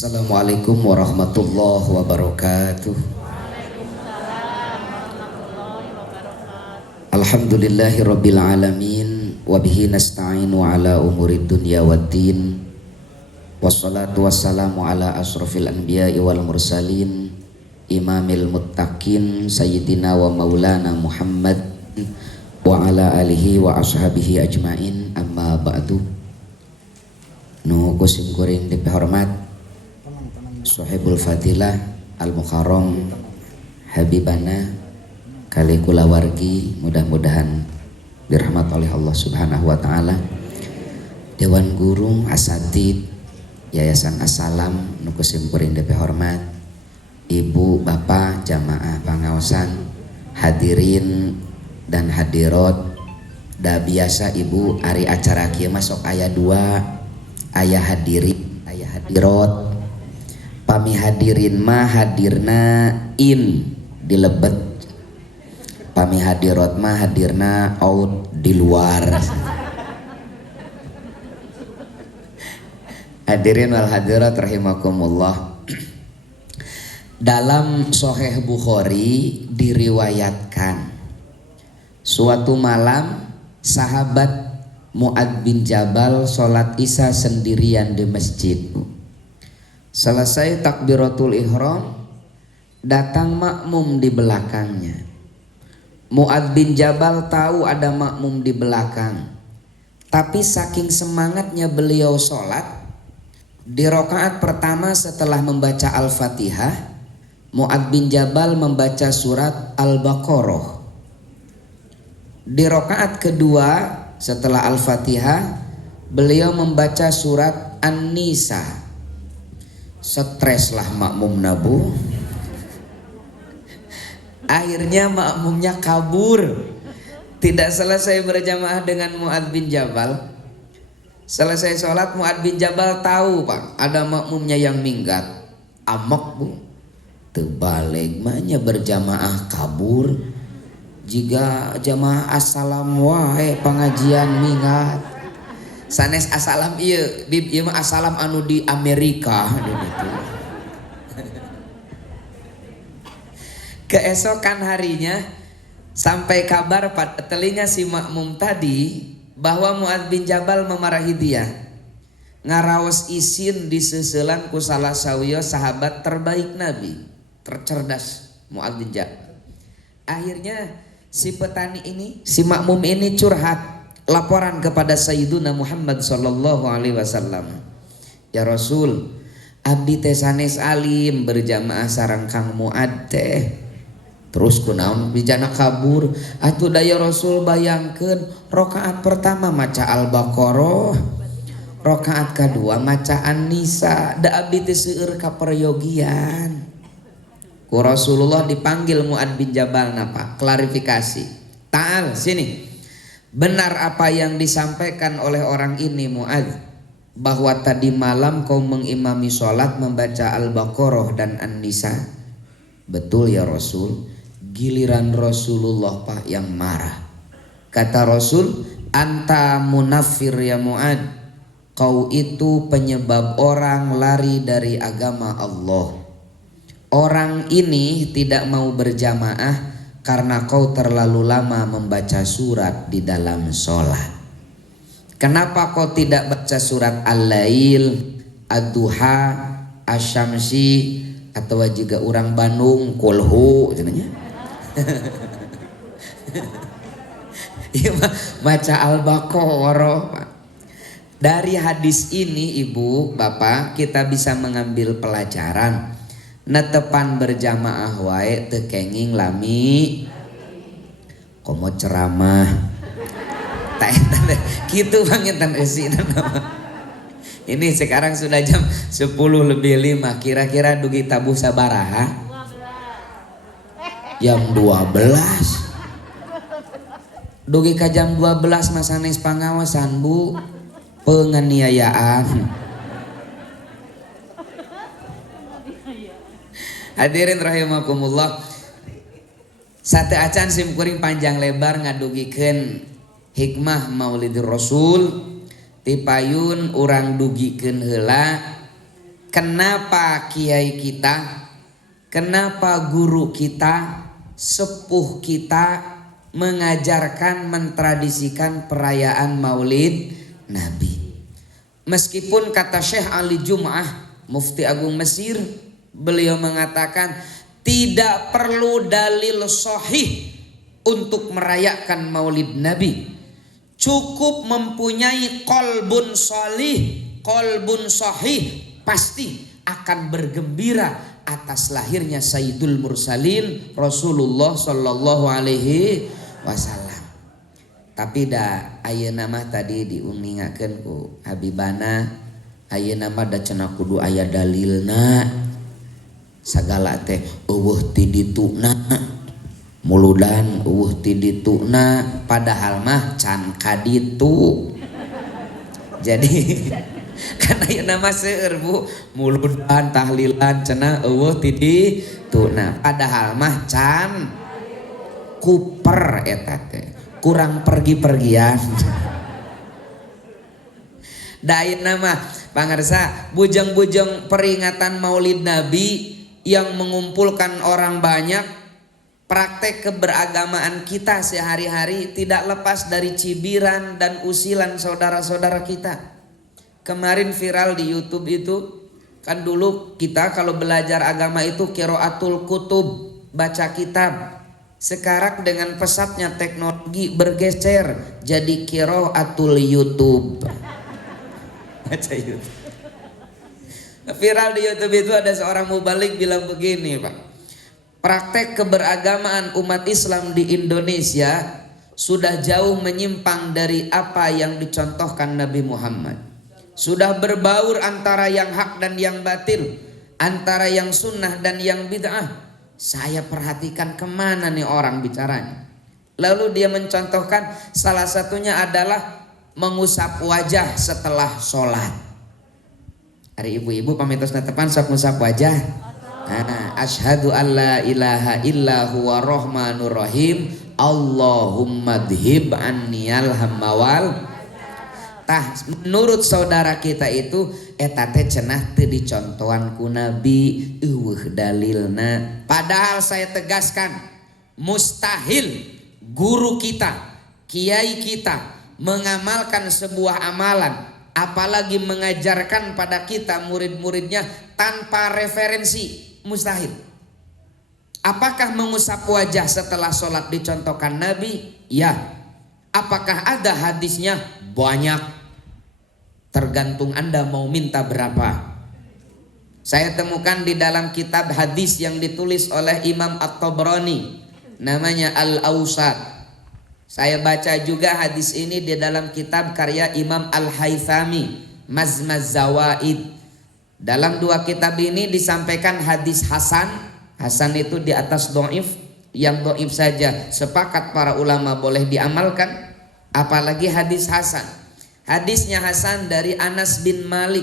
Assalamualaikum warahmatullahi wabarakatuh. Alhamdulillahirabbil alamin wa bihi nasta'inu ala umurid dunya waddin. Wassalatu wassalamu ala asrofil anbiya'i wal mursalin imamil muttaqin sayyidina wa maulana Muhammad wa ala alihi wa ashabihi ajmain, amma ba'du. Nu kusim kuring dipehormat Sohibul Fadilah Al-Mukarram Habibana kali kula wargi, mudah-mudahan dirahmat oleh Allah Subhanahu wa taala. Dewan Guru Asatid Yayasan As-Salam nu kusim kuring dipehormat Ibu Bapak jamaah pangaosan, hadirin dan hadirat. Da biasa Ibu ari acara kieu masuk aya dua, aya hadirin aya hadirat. Pami hadirin mah hadirna in dilebet, pami hadirat mah hadirna out di luar. Hadirin wal hadirat rahimakumullah. Dalam Sahih Bukhari diriwayatkan suatu malam sahabat Mu'adz bin Jabal sholat isya sendirian di masjid. Selesai takbiratul ihram, datang makmum di belakangnya. Mu'adz bin Jabal tahu ada makmum di belakang, tapi saking semangatnya beliau sholat, di rakaat pertama setelah membaca Al-Fatihah, Mu'adz bin Jabal membaca surat Al-Baqarah. Di rakaat kedua setelah Al-Fatihah, beliau membaca surat An-Nisa. Stres lah makmum nabu. Akhirnya makmumnya kabur, tidak selesai berjamaah dengan Mu'adz bin Jabal. Selesai sholat, Mu'adz bin Jabal tahu pak ada makmumnya yang minggat. Amok bu, terbalik mahnya berjamaah kabur. Jika jamaah assalam wae pengajian minggat. Sanes assalam ieu, ieu mah assalam anu di Amerika gitu. Keesokan harinya sampai kabar pada telinga si makmum tadi bahwa Mu'adz bin Jabal memarahi dia. Ngaraos isin diseuselan ku salah sawiyo sahabat terbaik Nabi, tercerdas Mu'adz bin Jabal. Akhirnya si petani ini, si makmum ini curhat, laporan kepada Sayyiduna Muhammad sallallahu alaihi wasallam. Ya Rasul, abdi teh sanes alim berjamaah sareng Kang Mu'adz teh. Terus kunaon bijana kabur? Atuh da ya Rasul bayangkeun, rakaat pertama maca Al-Baqarah, rakaat kedua maca An-Nisa, da abdi teh seueur kaperyogian. Ku Rasulullah dipanggil Mu'adz bin Jabal napa? Klarifikasi. Ta'al sini. Benar apa yang disampaikan oleh orang ini Mu'adz, bahwa tadi malam kau mengimami sholat membaca Al-Baqarah dan An-Nisa? Betul ya Rasul. Giliran Rasulullah pak yang marah. Kata Rasul, anta munafir ya Mu'adz, kau itu penyebab orang lari dari agama Allah. Orang ini tidak mau berjamaah karena kau terlalu lama membaca surat di dalam sholat. Kenapa kau tidak baca surat Al-Lail, Ad-Duha, Asy-Syamsi, atau juga orang Bandung Kulhu jenanya? Iya baca Al-Baqarah. Dari hadis ini ibu bapak kita bisa mengambil pelajaran. Netepan berjamaah wae teu kenging lami komo ceramah gitu bangetan eusi. Ini sekarang sudah jam 10:05, kira-kira dugi tabuh sabaraha? Jam 12. Dugi ka jam 12 masanes pangawasan bu, penganiayaan. Hadirin rahimakumullah. Sate acan sim kuring panjang lebar ngadugikeun hikmah Maulidur Rasul, tipayun urang dugikeun heula Kenapa kiai kita, kenapa guru kita, sepuh kita mengajarkan, mentradisikan perayaan Maulid Nabi. Meskipun kata Syekh Ali Jum'ah, Mufti Agung Mesir, beliau mengatakan tidak perlu dalil sahih untuk merayakan Maulid Nabi. Cukup mempunyai qalbun shalih, qalbun sahih, pasti akan bergembira atas lahirnya Sayyidul Mursalin Rasulullah sallallahu alaihi wasallam. Tapi da ayeuna mah tadi diuningakeun ku Habibana, ayeuna mah da cenah kudu aya dalilna. Sagala teh eueuh ti dituna, muludan eueuh ti dituna, padahal mah can kaditu. Jadi karena ya nama seueur Bu, muludan tahlilan cenah eueuh ti dituna, padahal mah can kuper eta teh, kurang pergi-pergian. Da ayeuna mah pangarsa bujang-bujang peringatan Maulid Nabi yang mengumpulkan orang banyak, praktek keberagamaan kita sehari-hari tidak lepas dari cibiran dan usilan saudara-saudara kita. Kemarin viral di YouTube itu, kan dulu kita kalau belajar agama itu qiraatul kutub, baca kitab. Sekarang dengan pesatnya teknologi bergeser jadi qiraatul YouTube. Baca YouTube. Viral di YouTube itu ada seorang mubalik bilang begini, Pak. Praktek keberagamaan umat Islam di Indonesia sudah jauh menyimpang dari apa yang dicontohkan Nabi Muhammad. Sudah berbaur antara yang hak dan yang batil, antara yang sunnah dan yang bid'ah. Saya perhatikan kemana nih orang bicaranya. Lalu dia mencontohkan salah satunya adalah mengusap wajah setelah sholat. Hari ibu-ibu pamitos netepan sok ngusap wajah. Asyhadu alla ilaha illa huwa rahmanur rahim. Allahumma dhhib anniyal hammawal. Tah menurut saudara kita itu eta teh cenah teu dicontohan ku Nabi, eueuh dalilna. Padahal saya tegaskan mustahil guru kita, kiai kita mengamalkan sebuah amalan, apalagi mengajarkan pada kita murid-muridnya tanpa referensi, mustahil. Apakah mengusap wajah setelah sholat dicontohkan Nabi? Ya. Apakah ada hadisnya? Banyak. Tergantung Anda mau minta berapa. Saya temukan di dalam kitab hadis yang ditulis oleh Imam At-Tabrani, namanya Al-Awsat. Saya baca juga hadis ini di dalam kitab karya Imam Al-Haythami, Mazmaz Zawaid. Dalam dua kitab ini disampaikan hadis hasan. Hasan itu di atas dhaif, yang dhaif saja sepakat para ulama boleh diamalkan, apalagi hadis hasan. Hadisnya hasan dari Anas bin Malik.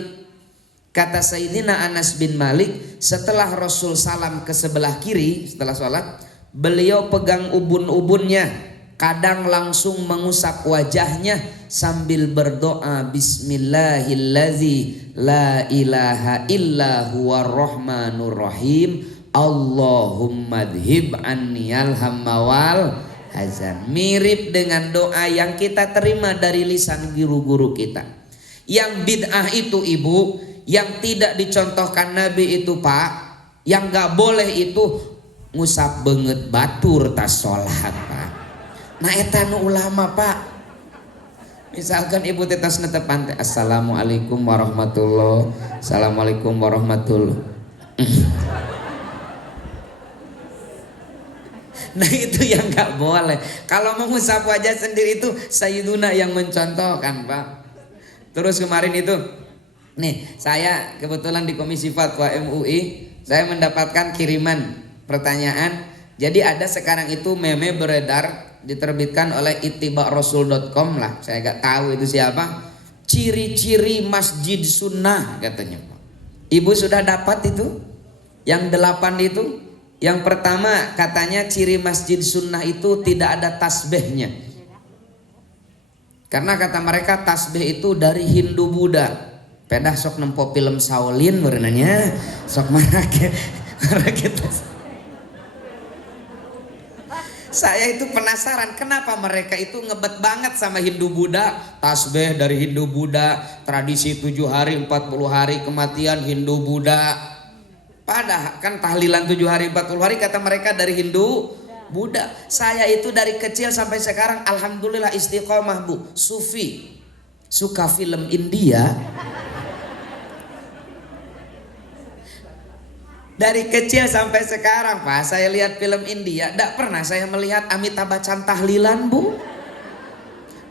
Kata Sayyidina Anas bin Malik, setelah Rasul salam ke sebelah kiri setelah sholat, beliau pegang ubun-ubunnya, kadang langsung mengusap wajahnya sambil berdoa, Bismillahillazi la ilaha illa huwa rahmanur rahim, Allahumma dhhib anniyal hammawal hazan. Mirip dengan doa yang kita terima dari lisan guru-guru kita. Yang bid'ah itu ibu, yang tidak dicontohkan Nabi itu Pak, yang gak boleh itu ngusap banget batur tas sholat Pak. Nah eta nu ulama Pak. Misalkan ibu tetas netepan, Assalamualaikum warahmatullahi, Assalamualaikum warahmatullahi. Nah itu yang gak boleh. Kalau mengusap wajah sendiri itu Sayyiduna yang mencontohkan Pak. Terus kemarin itu, nih saya kebetulan di Komisi Fatwa MUI, saya mendapatkan kiriman pertanyaan. Jadi ada sekarang itu meme beredar, diterbitkan oleh ittibarasul.com lah. Saya gak tahu itu siapa. Ciri-ciri masjid sunnah katanya Pak. Ibu sudah dapat itu? Yang 8 itu? Yang pertama katanya ciri masjid sunnah itu tidak ada tasbihnya. Karena kata mereka tasbih itu dari Hindu Buddha. Pedah sok nempo film Shaolin berenanya sok marake kita. Saya itu penasaran kenapa mereka itu ngebet banget sama Hindu Buddha. Tasbih dari Hindu Buddha, tradisi 7 hari 40 hari kematian Hindu Buddha. Padahal kan tahlilan 7 hari 40 hari kata mereka dari Hindu Buddha. Saya itu dari kecil sampai sekarang alhamdulillah istiqomah Bu, sufi. Suka film India. Dari kecil sampai sekarang Pak, saya lihat film India, tidak pernah saya melihat Amitabh Bachchan tahlilan Bu.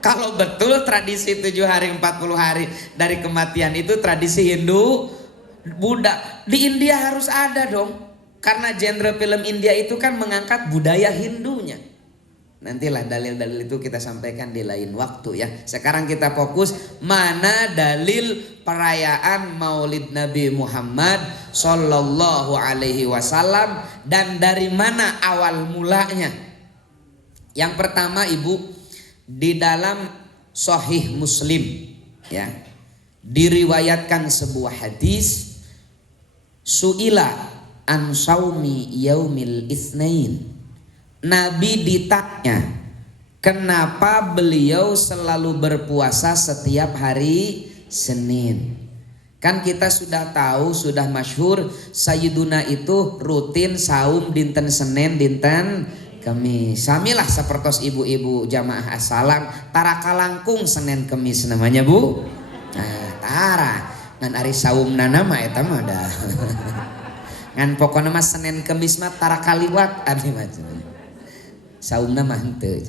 Kalau betul tradisi 7 hari 40 hari dari kematian itu tradisi Hindu Buddha, di India harus ada dong. Karena genre film India itu kan mengangkat budaya Hindunya. Nantilah dalil-dalil itu kita sampaikan di lain waktu ya. Sekarang kita fokus mana dalil perayaan Maulid Nabi Muhammad Sallallahu Alaihi Wasallam dan dari mana awal mulanya. Yang pertama Ibu, di dalam Sahih Muslim ya diriwayatkan sebuah hadis, su'ila an saumi yaumil itsnain. Nabi ditanya kenapa beliau selalu berpuasa setiap hari Senin. Kan kita sudah tahu, sudah masyhur Sayyiduna itu rutin saum dinten Senin, dinten Kemis. Samilah sepertos ibu-ibu jamaah assalam taraka langkung Senin Kemis namanya Bu. Nah, tara ngan ari saumna nama eta mah dah. Ngan pokona mah Senin Kemis mah taraka liwat abdi mah. Saumna mah henteu.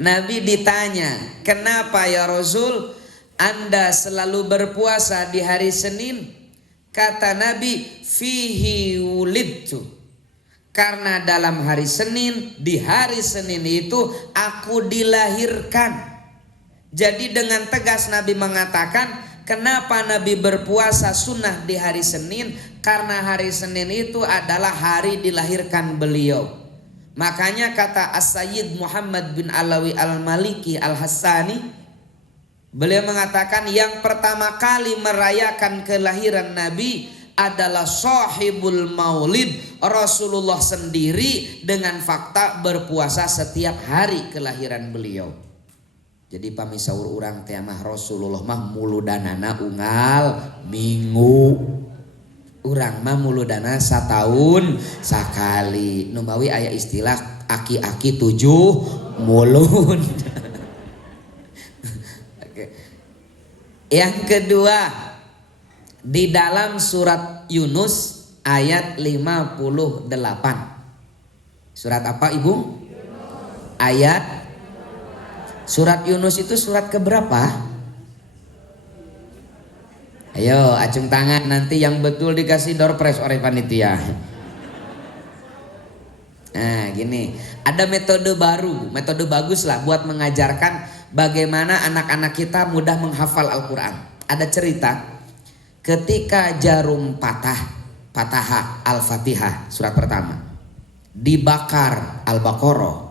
Nabi ditanya, "Kenapa ya Rasul Anda selalu berpuasa di hari Senin?" Kata Nabi, "Fihi wulidtu." Karena dalam hari Senin, di hari Senin itu aku dilahirkan. Jadi dengan tegas Nabi mengatakan, kenapa Nabi berpuasa sunnah di hari Senin? Karena hari Senin itu adalah hari dilahirkan beliau. Makanya kata As-Sayyid Muhammad bin Alawi Al-Maliki Al-Hassani, beliau mengatakan yang pertama kali merayakan kelahiran Nabi adalah sahibul maulid, Rasulullah sendiri dengan fakta berpuasa setiap hari kelahiran beliau. Jadi pamisaur urang teh mah Rasulullah mah muludanana unggal minggu. Urang mah muludana satahun sakali. Numawi aya istilah aki-aki 7 mulun. Yang kedua, di dalam surat Yunus ayat 58. Surat apa Ibu? Ayat surat Yunus itu surat keberapa? Ayo acung tangan, nanti yang betul dikasih door prize oleh panitia. Nah gini, ada metode baru, metode bagus lah buat mengajarkan bagaimana anak-anak kita mudah menghafal Al-Quran. Ada cerita ketika jarum patah Al-Fatihah surat pertama dibakar Al-Baqarah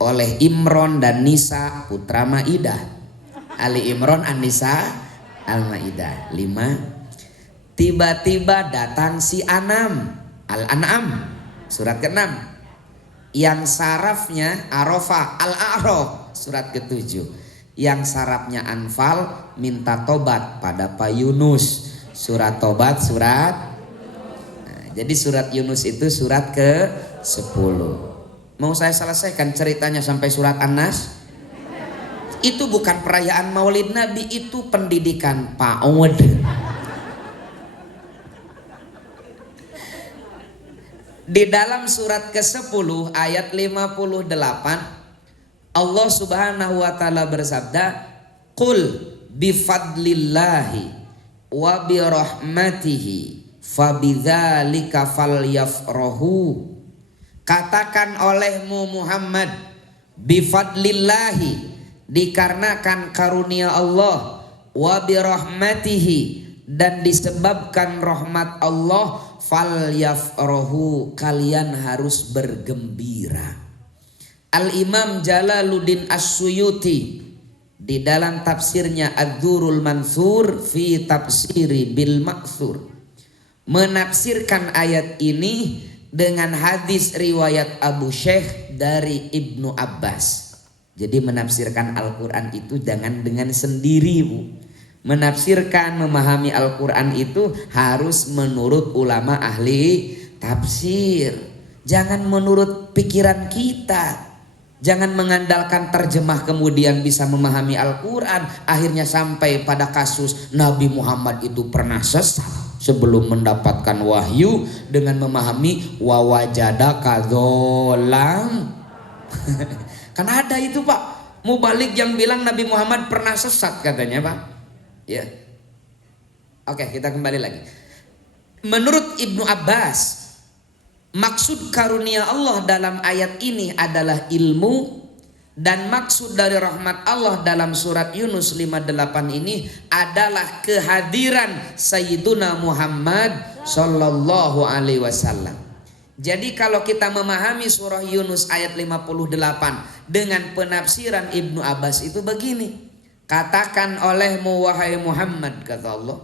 oleh Imron dan Nisa putra Maidah. Ali Imron an Nisa Al-Maidah 5. Tiba-tiba datang si Anam, Al-An'am surat ke-6 yang sarafnya Arafah, Al-A'raf surat ke-7, yang sarafnya Anfal minta tobat pada Pak Yunus surat tobat surat. Nah, jadi surat Yunus itu surat ke-10. Mau saya selesaikan ceritanya sampai surat An-Nas? Itu bukan perayaan Maulid Nabi, itu pendidikan PAUD. Di dalam surat ke-10 ayat 58 Allah Subhanahu wa taala bersabda, "Qul bifadlillahi wa birahmatihi fabidzalika falyafrahu." Katakan olehmu Muhammad, bifadlillahi, dikarenakan karunia Allah, wa birahmatihi, dan disebabkan rahmat Allah, falyafrahu, kalian harus bergembira. Al-Imam Jalaluddin As-Suyuti di dalam tafsirnya Ad-Durrul Mansur fi tafsiri bil ma'thur, menafsirkan ayat ini dengan hadis riwayat Abu Syekh dari Ibnu Abbas. Jadi menafsirkan Al-Quran itu jangan dengan sendiri, Bu. Menafsirkan, memahami Al-Quran itu harus menurut ulama ahli tafsir. Jangan menurut pikiran kita. Jangan mengandalkan terjemah kemudian bisa memahami Al-Quran. Akhirnya sampai pada kasus Nabi Muhammad itu pernah sesat sebelum mendapatkan wahyu dengan memahami wawajadaka dzolam. Kan ada itu, Pak, mubalik yang bilang Nabi Muhammad pernah sesat katanya, Pak. Ya. Oke, kita kembali lagi. Menurut Ibnu Abbas, maksud karunia Allah dalam ayat ini adalah ilmu, dan maksud dari rahmat Allah dalam surat Yunus 58 ini adalah kehadiran Sayyiduna Muhammad sallallahu alaihi wasallam. Jadi kalau kita memahami surah Yunus ayat 58 dengan penafsiran Ibnu Abbas itu begini. Katakan olehmu wahai Muhammad, kata Allah,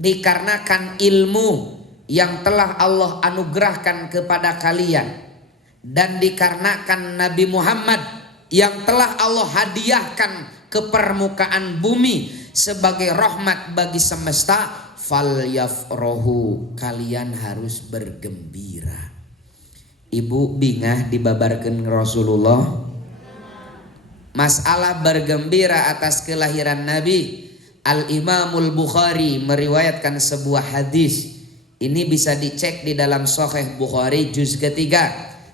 dikarenakan ilmu yang telah Allah anugerahkan kepada kalian, dan dikarenakan Nabi Muhammad yang telah Allah hadiahkan ke permukaan bumi sebagai rahmat bagi semesta, falyafrohu, kalian harus bergembira. Ibu bingah dibabarkan Rasulullah masalah bergembira atas kelahiran Nabi. Al-Imamul Bukhari meriwayatkan sebuah hadis. Ini bisa dicek di dalam Sahih Bukhari juz ketiga.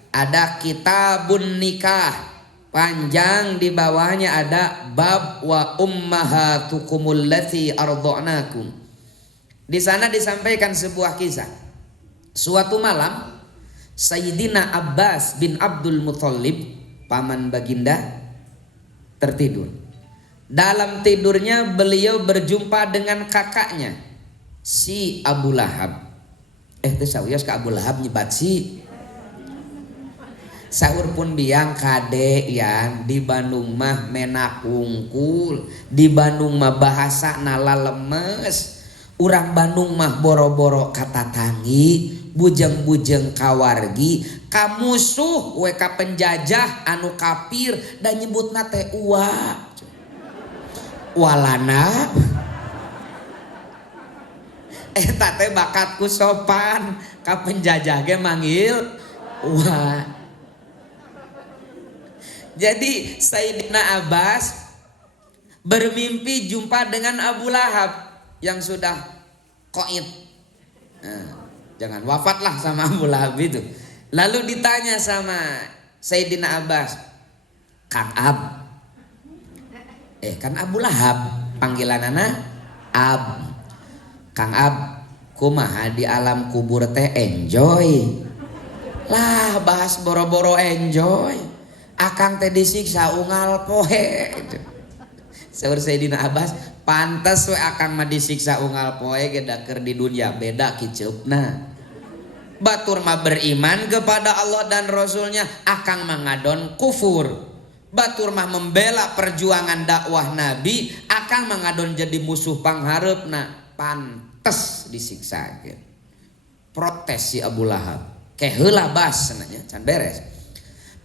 Ada kitabun nikah, panjang, di bawahnya ada bab wa ummahatukumul lati ardha'nakum. Di sana disampaikan sebuah kisah. Suatu malam Sayyidina Abbas bin Abdul Muthalib, paman baginda, tertidur. Dalam tidurnya beliau berjumpa dengan kakaknya, si Abu Lahab. Terus sauyos ke Abu Lahab nyebat si sahur pun biang kade yang di Bandung mah menak wungkul, di Bandung mah bahasa nala lemes, urang Bandung mah boro-boro kata tangi, bujeng-bujeng kawargi, kamusuh weka penjajah anu kafir dan nyebutna teh uwa walana eta teh bakatku sopan ka penjajah ge manggil uwa. Jadi Sayyidina Abbas bermimpi jumpa dengan Abu Lahab yang sudah qaid. Jangan wafatlah sama Abu Lahab itu. Lalu ditanya sama Sayyidina Abbas, Kang Ab, kan Abu Lahab panggilan anak Ab. Kang Ab, kumaha di alam kubur teh enjoy? Lah bahas boro-boro enjoy, akang teh disiksa unggal poe. Saur Sayyidina Abbas, pantes we akang mah disiksa unggal poe ge da keur di dunya beda kiceupna. Batur mah beriman kepada Allah dan Rasulnya, akang mah ngadon kufur. Batur mah membela perjuangan dakwah Nabi, akang mah ngadon jadi musuh panghareupna. Pantes disiksa. Protes si Abu Lahab, keheula bas cenanya can beres.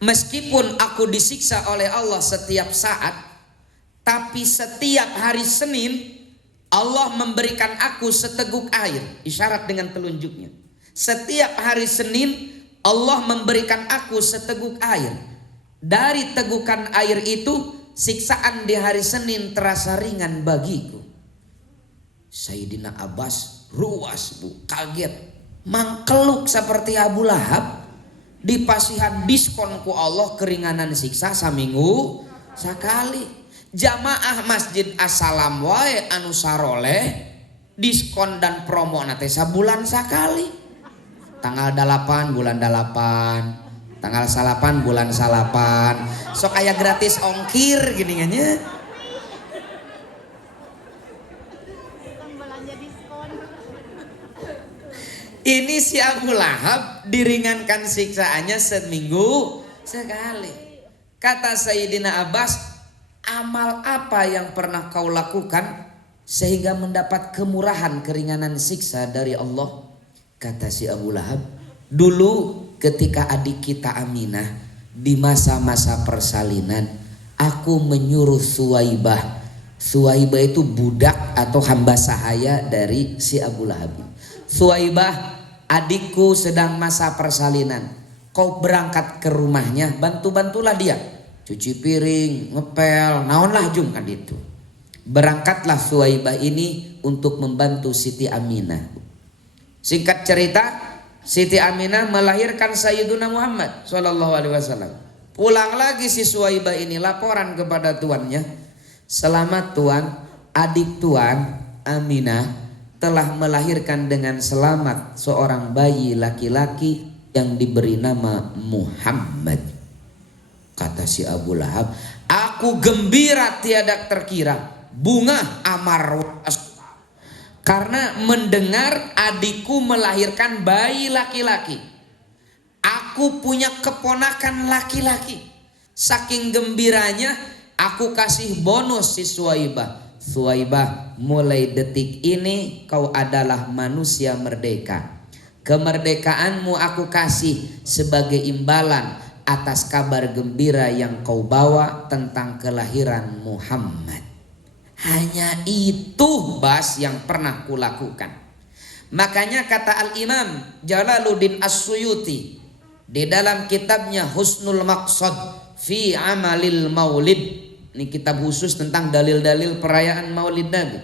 Meskipun aku disiksa oleh Allah setiap saat, tapi setiap hari Senin Allah memberikan aku seteguk air, isyarat dengan telunjuknya. Setiap hari Senin Allah memberikan aku seteguk air. Dari tegukan air itu siksaan di hari Senin terasa ringan bagiku. Sayyidina Abbas ruas, Bu, kaget, mangkeluk seperti Abu Lahab. Dipasihan diskon ku Allah keringanan siksa saminggu sakali. Jamaah Masjid Assalam wae anu saroleh diskon dan promo nate sabulan sakali. Tanggal 8 bulan 8, tanggal 8 bulan 8, sok aya gratis ongkir gini nya. Ini si Abu Lahab diringankan siksaannya seminggu sekali. Kata Sayyidina Abbas, amal apa yang pernah kau lakukan sehingga mendapat kemurahan keringanan siksa dari Allah? Kata si Abu Lahab, dulu ketika adik kita Aminah di masa-masa persalinan, aku menyuruh Suwaibah. Suwaibah itu budak atau hamba sahaya dari si Abu Lahab. Suwaibah, adikku sedang masa persalinan, kau berangkat ke rumahnya, bantu-bantulah dia, cuci piring, ngepel, naonlah jung kan itu. Berangkatlah Suwaibah ini untuk membantu Siti Aminah. Singkat cerita, Siti Aminah melahirkan Sayyiduna Muhammad SAW. Pulang lagi si Suwaibah ini laporan kepada tuannya, selamat tuan, adik tuan Aminah telah melahirkan dengan selamat seorang bayi laki-laki yang diberi nama Muhammad. Kata si Abu Lahab, aku gembira tiada terkira, bunga amar karena mendengar adikku melahirkan bayi laki-laki. Aku punya keponakan laki-laki. Saking gembiranya aku kasih bonus si Suwaibah. Suwaibah, mulai detik ini kau adalah manusia merdeka. Kemerdekaanmu aku kasih sebagai imbalan atas kabar gembira yang kau bawa tentang kelahiran Muhammad. Hanya itu bas yang pernah kulakukan. Makanya kata Al-Imam Jalaluddin As-Suyuti di dalam kitabnya Husnul Maqsad fi Amalil Maulid, ini kitab khusus tentang dalil-dalil perayaan Maulid Nabi.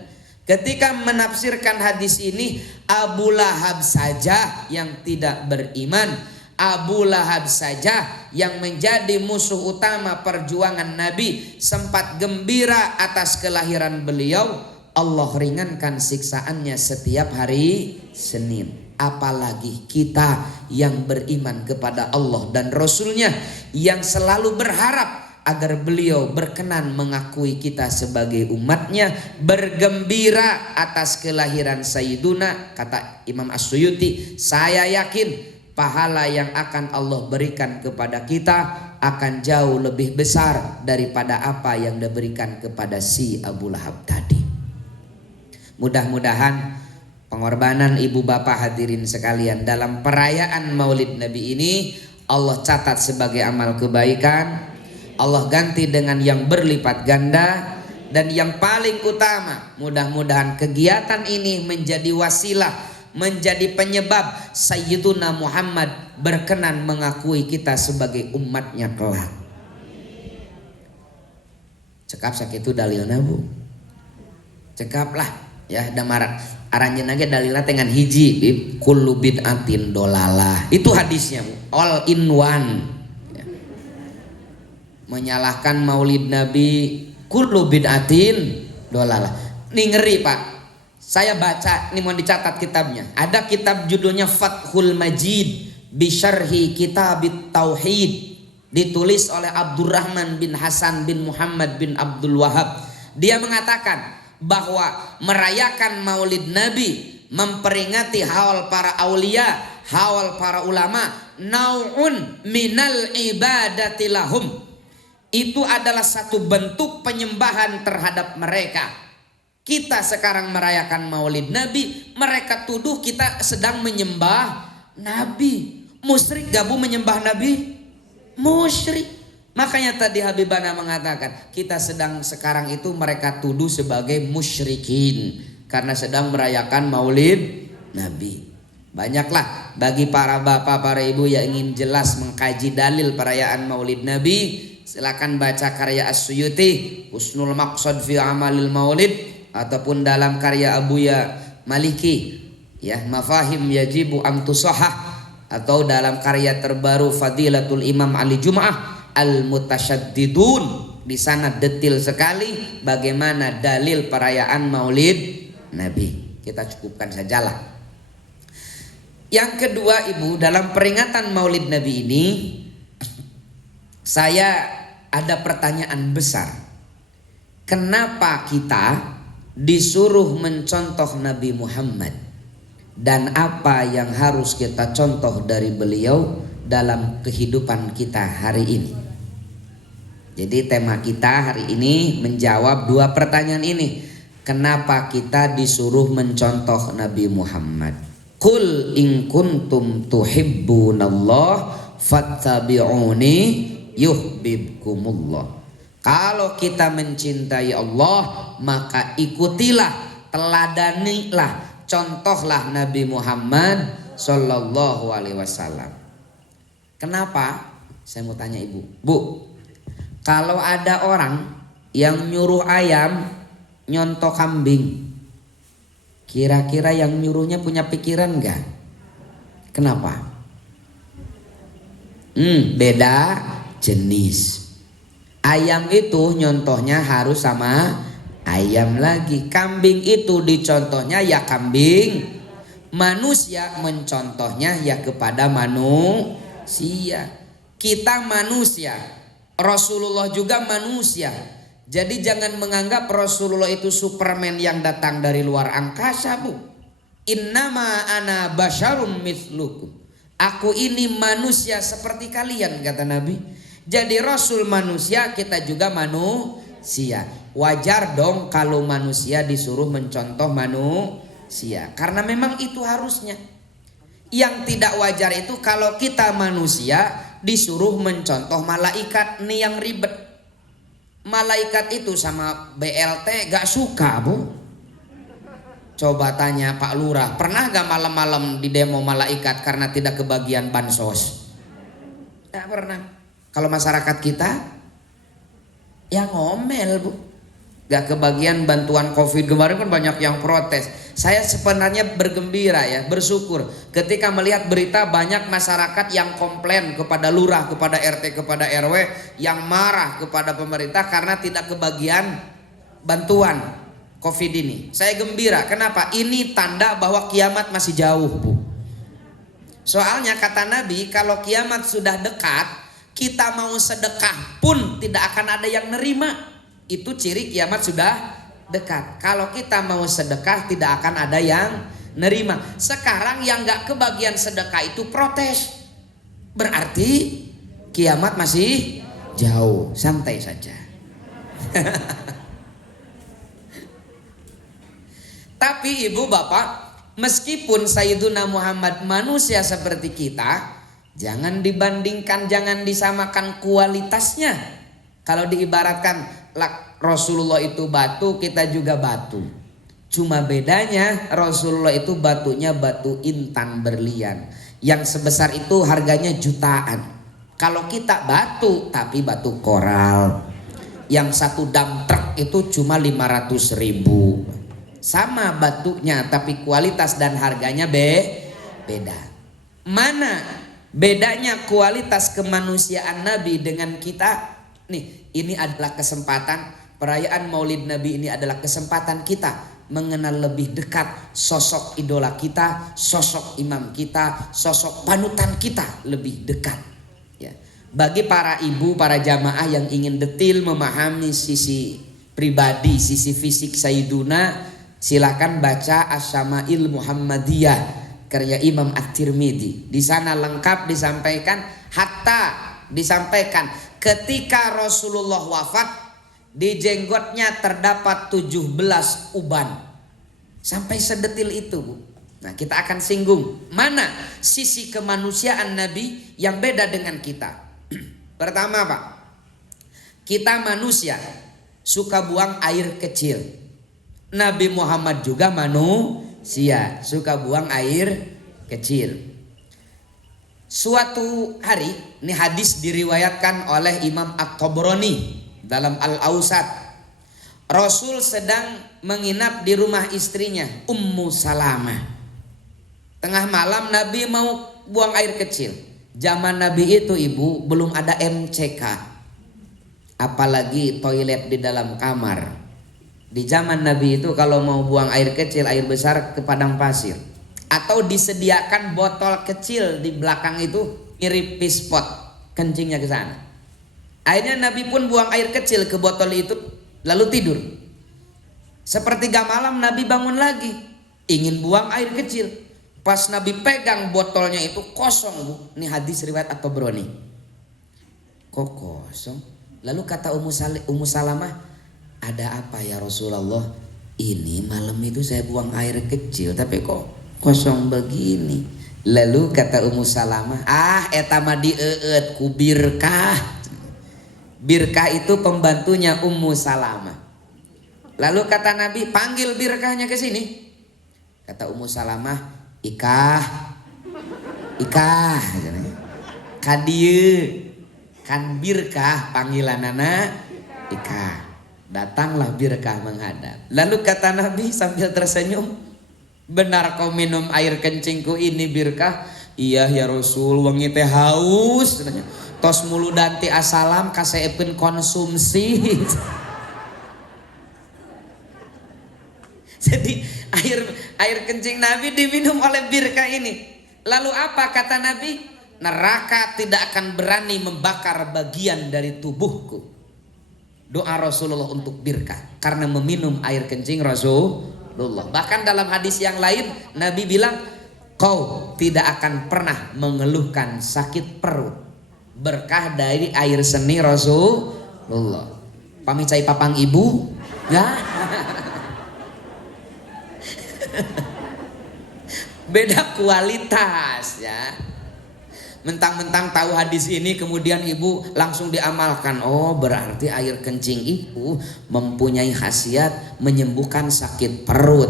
Ketika menafsirkan hadis ini, Abu Lahab saja yang tidak beriman, Abu Lahab saja yang menjadi musuh utama perjuangan Nabi sempat gembira atas kelahiran beliau, Allah ringankan siksaannya setiap hari Senin. Apalagi kita yang beriman kepada Allah dan Rasulnya, yang selalu berharap agar beliau berkenan mengakui kita sebagai umatnya, bergembira atas kelahiran Sayyiduna. Kata Imam As-Suyuti, saya yakin pahala yang akan Allah berikan kepada kita akan jauh lebih besar daripada apa yang diberikan kepada si Abu Lahab tadi. Mudah-mudahan pengorbanan ibu bapak hadirin sekalian dalam perayaan Maulid Nabi ini Allah catat sebagai amal kebaikan, Allah ganti dengan yang berlipat ganda, dan yang paling utama, mudah-mudahan kegiatan ini menjadi wasilah, menjadi penyebab Sayyiduna Muhammad berkenan mengakui kita sebagai umatnya kelak. Cekap sakitu dalilna bu, cekaplah ya, damaran aranjeun ge dalilna dengan hiji kullu bid'atin dolalah, itu hadisnya bu, all in one ya. Menyalahkan Maulid Nabi kullu bid'atin dolalah, ini ngeri pak. Saya baca, ini mau dicatat kitabnya. Ada kitab judulnya Fathul Majid Bisyarhi Kitabit Tauhid, ditulis oleh Abdurrahman bin Hasan bin Muhammad bin Abdul Wahab. Dia mengatakan bahwa merayakan Maulid Nabi, memperingati haul para aulia, haul para ulama, nau'un minal ibadati lahum, itu adalah satu bentuk penyembahan terhadap mereka. Kita sekarang merayakan Maulid Nabi, mereka tuduh kita sedang menyembah Nabi. Musyrik gabu menyembah Nabi? Musyrik. Makanya tadi Habibana mengatakan kita sedang sekarang itu mereka tuduh sebagai musyrikin karena sedang merayakan Maulid Nabi. Banyaklah bagi para bapak, para ibu yang ingin jelas mengkaji dalil perayaan Maulid Nabi, silakan baca karya As-Suyuti Husnul Maqsad fi Amalil Maulid, ataupun dalam karya Abuya Maliki ya Mafahim Yajibu Amtusahah, atau dalam karya terbaru Fadilatul Imam Ali Jum'ah Al-Mutasyaddidun. Di sana detil sekali bagaimana dalil perayaan Maulid Nabi. Kita cukupkan sajalah. Yang kedua ibu, dalam peringatan Maulid Nabi ini saya ada pertanyaan besar. Kenapa kita disuruh mencontoh Nabi Muhammad, dan apa yang harus kita contoh dari beliau dalam kehidupan kita hari ini? Jadi tema kita hari ini menjawab dua pertanyaan ini. Kenapa kita disuruh mencontoh Nabi Muhammad? Qul in kuntum tuhibbunallah fattabi'uni yuhibbukumullah. Kalau kita mencintai Allah, maka ikutilah, teladanilah, contohlah Nabi Muhammad sallallahu alaihi wasallam. Kenapa? Saya mau tanya ibu. Bu, kalau ada orang yang nyuruh ayam nyontoh kambing, kira-kira yang nyuruhnya punya pikiran enggak? Kenapa? Beda jenis. Ayam itu nyontohnya harus sama ayam lagi. Kambing itu dicontohnya ya kambing. Manusia mencontohnya ya kepada manusia. Kita manusia, Rasulullah juga manusia. Jadi jangan menganggap Rasulullah itu Superman yang datang dari luar angkasa, Bu. Innama ana basyarum mithlukum. Aku ini manusia seperti kalian, kata Nabi. Jadi Rasul manusia, kita juga manusia. Wajar dong kalau manusia disuruh mencontoh manusia, karena memang itu harusnya. Yang tidak wajar itu kalau kita manusia disuruh mencontoh malaikat. Nih yang ribet. Malaikat itu sama BLT gak suka, Bu. Coba tanya Pak Lurah, pernah gak malam-malam di demo malaikat karena tidak kebagian bansos? Gak pernah. Kalau masyarakat kita ya ngomel, Bu. Gak kebagian bantuan COVID kemarin kan banyak yang protes. Saya sebenarnya bergembira ya, bersyukur ketika melihat berita banyak masyarakat yang komplain kepada lurah, kepada RT, kepada RW, yang marah kepada pemerintah karena tidak kebagian bantuan COVID ini. Saya gembira. Kenapa? Ini tanda bahwa kiamat masih jauh, Bu. Soalnya kata Nabi, kalau kiamat sudah dekat, kita mau sedekah pun tidak akan ada yang nerima. Itu ciri kiamat sudah dekat. Kalau kita mau sedekah tidak akan ada yang nerima. Sekarang yang gak kebagian sedekah itu protes. Berarti kiamat masih jauh. Santai saja. Tapi ibu bapak, meskipun Sayyiduna Muhammad manusia seperti kita, jangan dibandingkan, jangan disamakan kualitasnya. Kalau diibaratkan Rasulullah itu batu, kita juga batu. Cuma bedanya Rasulullah itu batunya batu intan berlian, yang sebesar itu harganya jutaan. Kalau kita batu tapi batu koral, yang satu dump truck itu cuma 500.000. Sama batunya tapi kualitas dan harganya beda. Mana bedanya kualitas kemanusiaan Nabi dengan kita? Nih, ini adalah kesempatan, perayaan Maulid Nabi ini adalah kesempatan kita mengenal lebih dekat sosok idola kita, sosok imam kita, sosok panutan kita lebih dekat. Ya. Bagi para ibu, para jamaah yang ingin detil memahami sisi pribadi, sisi fisik Sayyiduna, silakan baca Asy-Syama'il Muhammadiyah karya Imam At-Tirmidzi. Di sana lengkap disampaikan, hatta disampaikan ketika Rasulullah wafat, di jenggotnya terdapat 17 uban. Sampai sedetil itu, Bu. Nah, kita akan singgung mana sisi kemanusiaan Nabi yang beda dengan kita. Pertama, Pak, kita manusia suka buang air kecil. Nabi Muhammad juga manusia suka buang air kecil. Suatu hari, ini hadis diriwayatkan oleh Imam At-Tabrani dalam Al-Awsat. Rasul sedang menginap di rumah istrinya, Ummu Salamah. Tengah malam Nabi mau buang air kecil. Zaman Nabi itu, ibu, belum ada MCK, apalagi toilet di dalam kamar. Di zaman Nabi itu kalau mau buang air kecil, air besar, ke padang pasir. Atau disediakan botol kecil di belakang itu, mirip pispot, kencingnya ke sana. Akhirnya Nabi pun buang air kecil ke botol itu, lalu tidur. Sepertiga malam Nabi bangun lagi, ingin buang air kecil. Pas Nabi pegang botolnya itu kosong, Bu. Ini hadis riwayat At-Tabrani. Kok kosong? Lalu kata Ummu Salamah, ada apa ya Rasulullah? Ini malam itu saya buang air kecil tapi kok kosong begini. Lalu kata Ummu Salamah, eta mah dieueut ku Birkah. Birkah itu pembantunya Ummu Salamah. Lalu kata Nabi, panggil Birkahnya ke sini. Kata Ummu Salamah, ikah kadieu kan Birkah panggilanana ikah. Datanglah Birkah menghadap. Lalu kata Nabi sambil tersenyum, benar kau minum air kencingku ini Birkah? Iya ya Rasul, wengi teh haus. Tos mulu danti asalam kaseepeun konsumsi. Jadi air kencing Nabi diminum oleh Birkah ini. Lalu apa kata Nabi? Neraka tidak akan berani membakar bagian dari tubuhku. Doa Rasulullah untuk Birkah karena meminum air kencing Rasulullah. Bahkan dalam hadis yang lain Nabi bilang, kau tidak akan pernah mengeluhkan sakit perut berkah dari air seni Rasulullah. Pamicai papang ibu ya. Beda kualitas ya. Mentang-mentang tahu hadis ini kemudian ibu langsung diamalkan. Oh berarti air kencing itu mempunyai khasiat menyembuhkan sakit perut.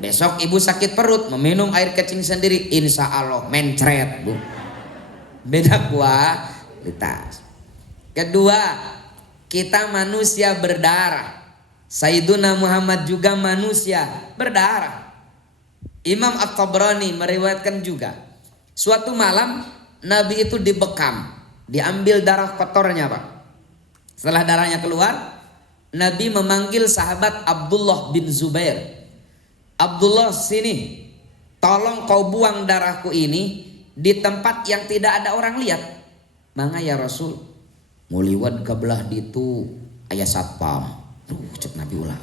Besok ibu sakit perut meminum air kencing sendiri, insya Allah mencret bu. Beda kualitas. Kedua, kita manusia berdarah. Sayyiduna Muhammad juga manusia berdarah. Imam At-Tabrani meriwayatkan juga, suatu malam Nabi itu dibekam, diambil darah kotornya Pak. Setelah darahnya keluar, Nabi memanggil sahabat Abdullah bin Zubair. Abdullah, sini, tolong kau buang darahku ini di tempat yang tidak ada orang lihat. Mangga ya Rasul, muliwat kebelah ditu aya satpam. Cek Nabi ulah.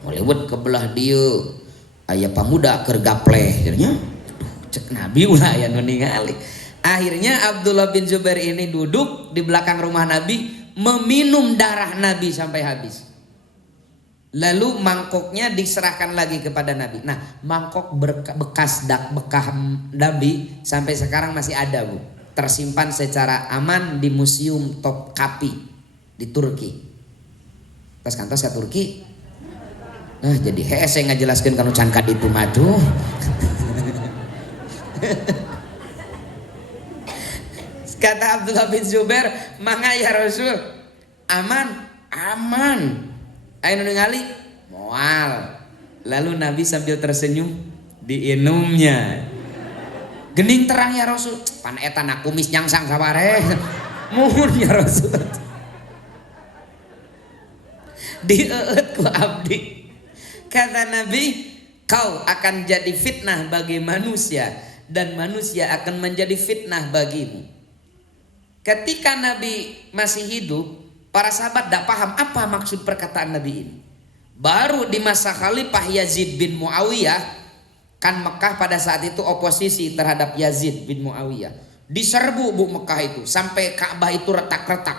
Muliwat kebelah dieu aya pamuda keur gapleh jadinya. Cek Nabi ulah aya nu ningali. Akhirnya Abdullah bin Zubair ini duduk di belakang rumah Nabi meminum darah Nabi sampai habis. Lalu mangkoknya diserahkan lagi kepada Nabi. Nah, mangkok bekas Nabi sampai sekarang masih ada bu, tersimpan secara aman di Museum Topkapi di Turki. Tas kantos ke Turki. Nah, jadi saya ngajelaskeun kanu cangkat itu mah tuh. Kata Abdullah bin Zubair, mangga ya Rasul, aman. Ayo ningali moal. Lalu Nabi sambil tersenyum diinumnya. Gening terang ya Rasul, pan eta na kumis nyangsang sabare. Muhun ya Rasul. Dieueut ku abdi. Kata Nabi, kau akan jadi fitnah bagi manusia dan manusia akan menjadi fitnah bagimu. Ketika Nabi masih hidup, para sahabat tidak paham apa maksud perkataan Nabi ini. Baru di masa Khalifah Yazid bin Muawiyah, kan Mekah pada saat itu oposisi terhadap Yazid bin Muawiyah. Diserbu bu Mekah itu sampai Ka'bah itu retak-retak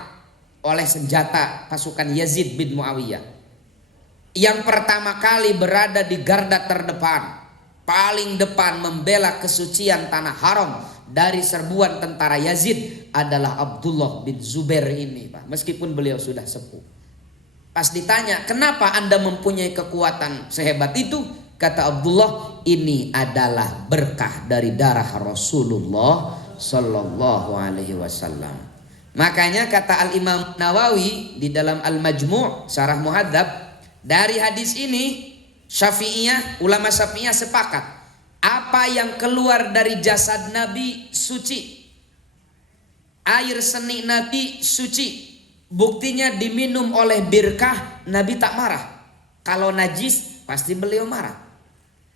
oleh senjata pasukan Yazid bin Muawiyah. Yang pertama kali berada di garda terdepan, paling depan membela kesucian tanah haram dari serbuan tentara Yazid adalah Abdullah bin Zubair ini Pak. Meskipun beliau sudah sepuh. Pas ditanya, kenapa Anda mempunyai kekuatan sehebat itu? Kata Abdullah, ini adalah berkah dari darah Rasulullah Sallallahu Alaihi Wasallam. Makanya kata Al-Imam Nawawi di dalam Al-Majmu' Syarah Muhadzab, dari hadis ini Syafi'iyah, ulama Syafi'iyah sepakat, apa yang keluar dari jasad Nabi suci, air seni Nabi suci. Buktinya diminum oleh Birkah, Nabi tak marah. Kalau najis pasti beliau marah.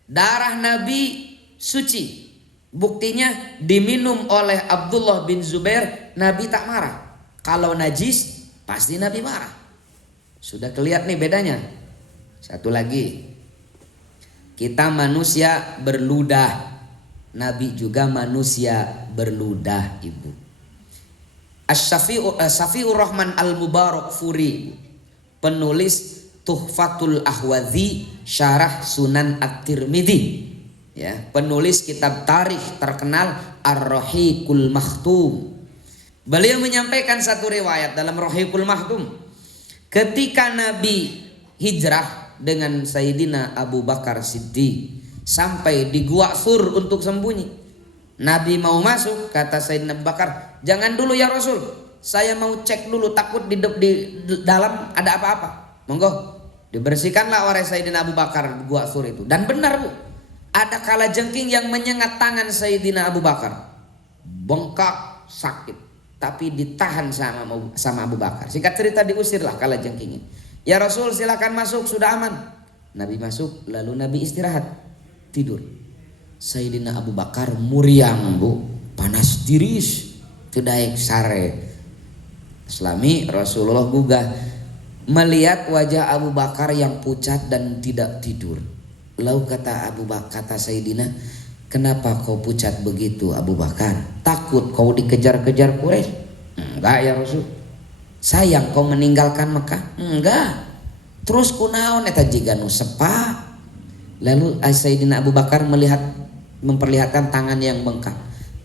Darah Nabi suci, buktinya diminum oleh Abdullah bin Zubair, Nabi tak marah. Kalau najis pasti Nabi marah. Sudah kelihatan nih bedanya. Satu lagi, kita manusia berludah, Nabi juga manusia berludah ibu. Syafi'ur Rahman Al-Mubarak Furi, penulis Tuhfatul Ahwazi Syarah Sunan At-Tirmidzi, ya, penulis kitab tarikh terkenal Ar-Rahiqul Makhtum. Beliau menyampaikan satu riwayat dalam Rahiqul Makhtum, ketika Nabi hijrah dengan Sayyidina Abu Bakar Siddiq sampai di Gua Sur untuk sembunyi. Nabi mau masuk, kata Sayyidina Abu Bakar, jangan dulu ya Rasul, saya mau cek dulu, takut di dalam ada apa-apa. Monggo, dibersihkanlah oleh Sayyidina Abu Bakar Gua Sur itu. Dan benar Bu, ada kalajengking yang menyengat tangan Sayyidina Abu Bakar, bengkak sakit, tapi ditahan sama Abu Bakar. Singkat cerita diusirlah kalajengkingnya. Ya Rasul silakan masuk, sudah aman. Nabi masuk, lalu Nabi istirahat, tidur. Sayyidina Abu Bakar muriang Bu, panas tiris, kedaik sare. Islami Rasulullah gugah melihat wajah Abu Bakar yang pucat dan tidak tidur. Lalu kata Abu Bakar, kata Sayyidina, kenapa kau pucat begitu Abu Bakar? Takut kau dikejar-kejar Quraisy? Enggak ya Rasul. Sayang kau meninggalkan Mekah? Enggak. Terus kunaon eta jiga nu sepa? Lalu Sayyidina Abu Bakar memperlihatkan tangan yang bengkak.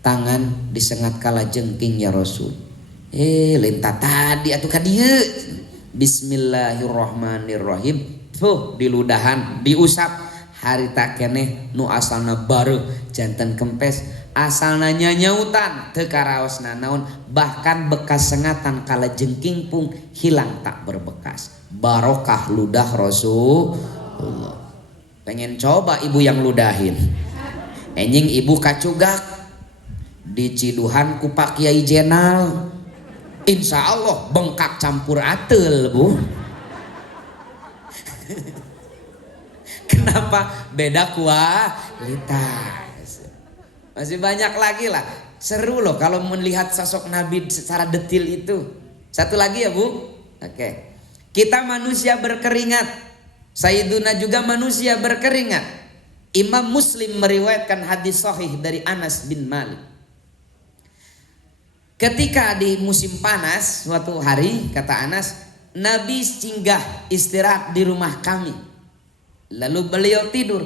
Tangan disengat kalajengking ya Rasul. Lintah tadi atuh ka dieu. Bismillahirrahmanirrahim. Tuh diludahan, diusap. Harita keneh nu asalna bareuh janten kempes, asalna nyanyautan teu karaosna naon, bahkan bekas sengatan kalajengking pun hilang tak berbekas. Barokah ludah Rasulullah. Pengen coba ibu yang ludahin. Enjing ibu kacugak di Ciduhan ku Pak Kiai Jenal, insya Allah bengkak campur atel Bu. Kenapa? Beda kualitas. Masih banyak lagi lah. Seru loh kalau melihat sosok Nabi secara detil itu. Satu lagi ya Bu. Oke. Kita manusia berkeringat. Sayyiduna juga manusia berkeringat. Imam Muslim meriwayatkan hadis sahih dari Anas bin Malik. Ketika di musim panas suatu hari, kata Anas, Nabi singgah istirahat di rumah kami. Lalu beliau tidur,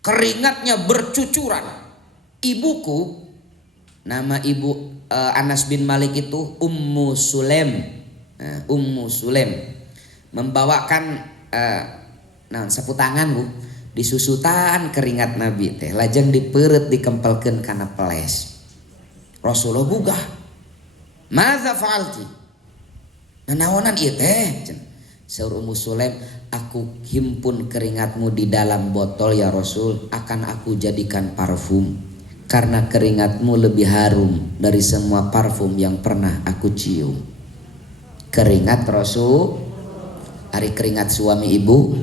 keringatnya bercucuran. Ibuku, nama ibu Anas bin Malik itu Ummu Sulaim. Ummu Sulaim membawakan sapu tangan Bu, disusutan keringat Nabi teh, lajeng dipeureut dikempelkeun kana peles. Rasulullah gugah, "Madza fa'alti?" Nanaonan ieu teh? Saur Ummu Sulaim, aku himpun keringatmu di dalam botol ya Rasul, akan aku jadikan parfum, karena keringatmu lebih harum dari semua parfum yang pernah aku cium. Keringat Rasul, hari keringat suami ibu.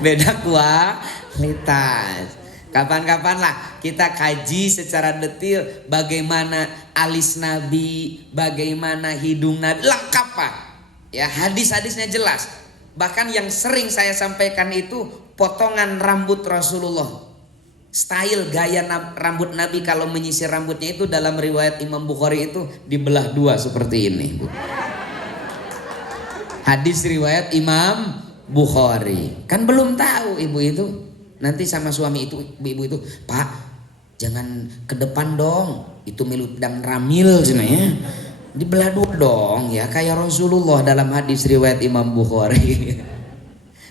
Beda kualitas. Kapan-kapan lah kita kaji secara detail bagaimana alis Nabi, bagaimana hidung Nabi, lengkap Pak. Ya, hadis-hadisnya jelas. Bahkan yang sering saya sampaikan itu potongan rambut Rasulullah. Style gaya rambut Nabi kalau menyisir rambutnya itu dalam riwayat Imam Bukhari itu dibelah dua seperti ini Bu. Hadis riwayat Imam Bukhari. Kan belum tahu ibu itu. Nanti sama suami itu, ibu itu, Pak, jangan ke depan dong, itu milu dan ramil sebenarnya. Dibelah dua dong ya, kayak Rasulullah dalam hadis riwayat Imam Bukhari.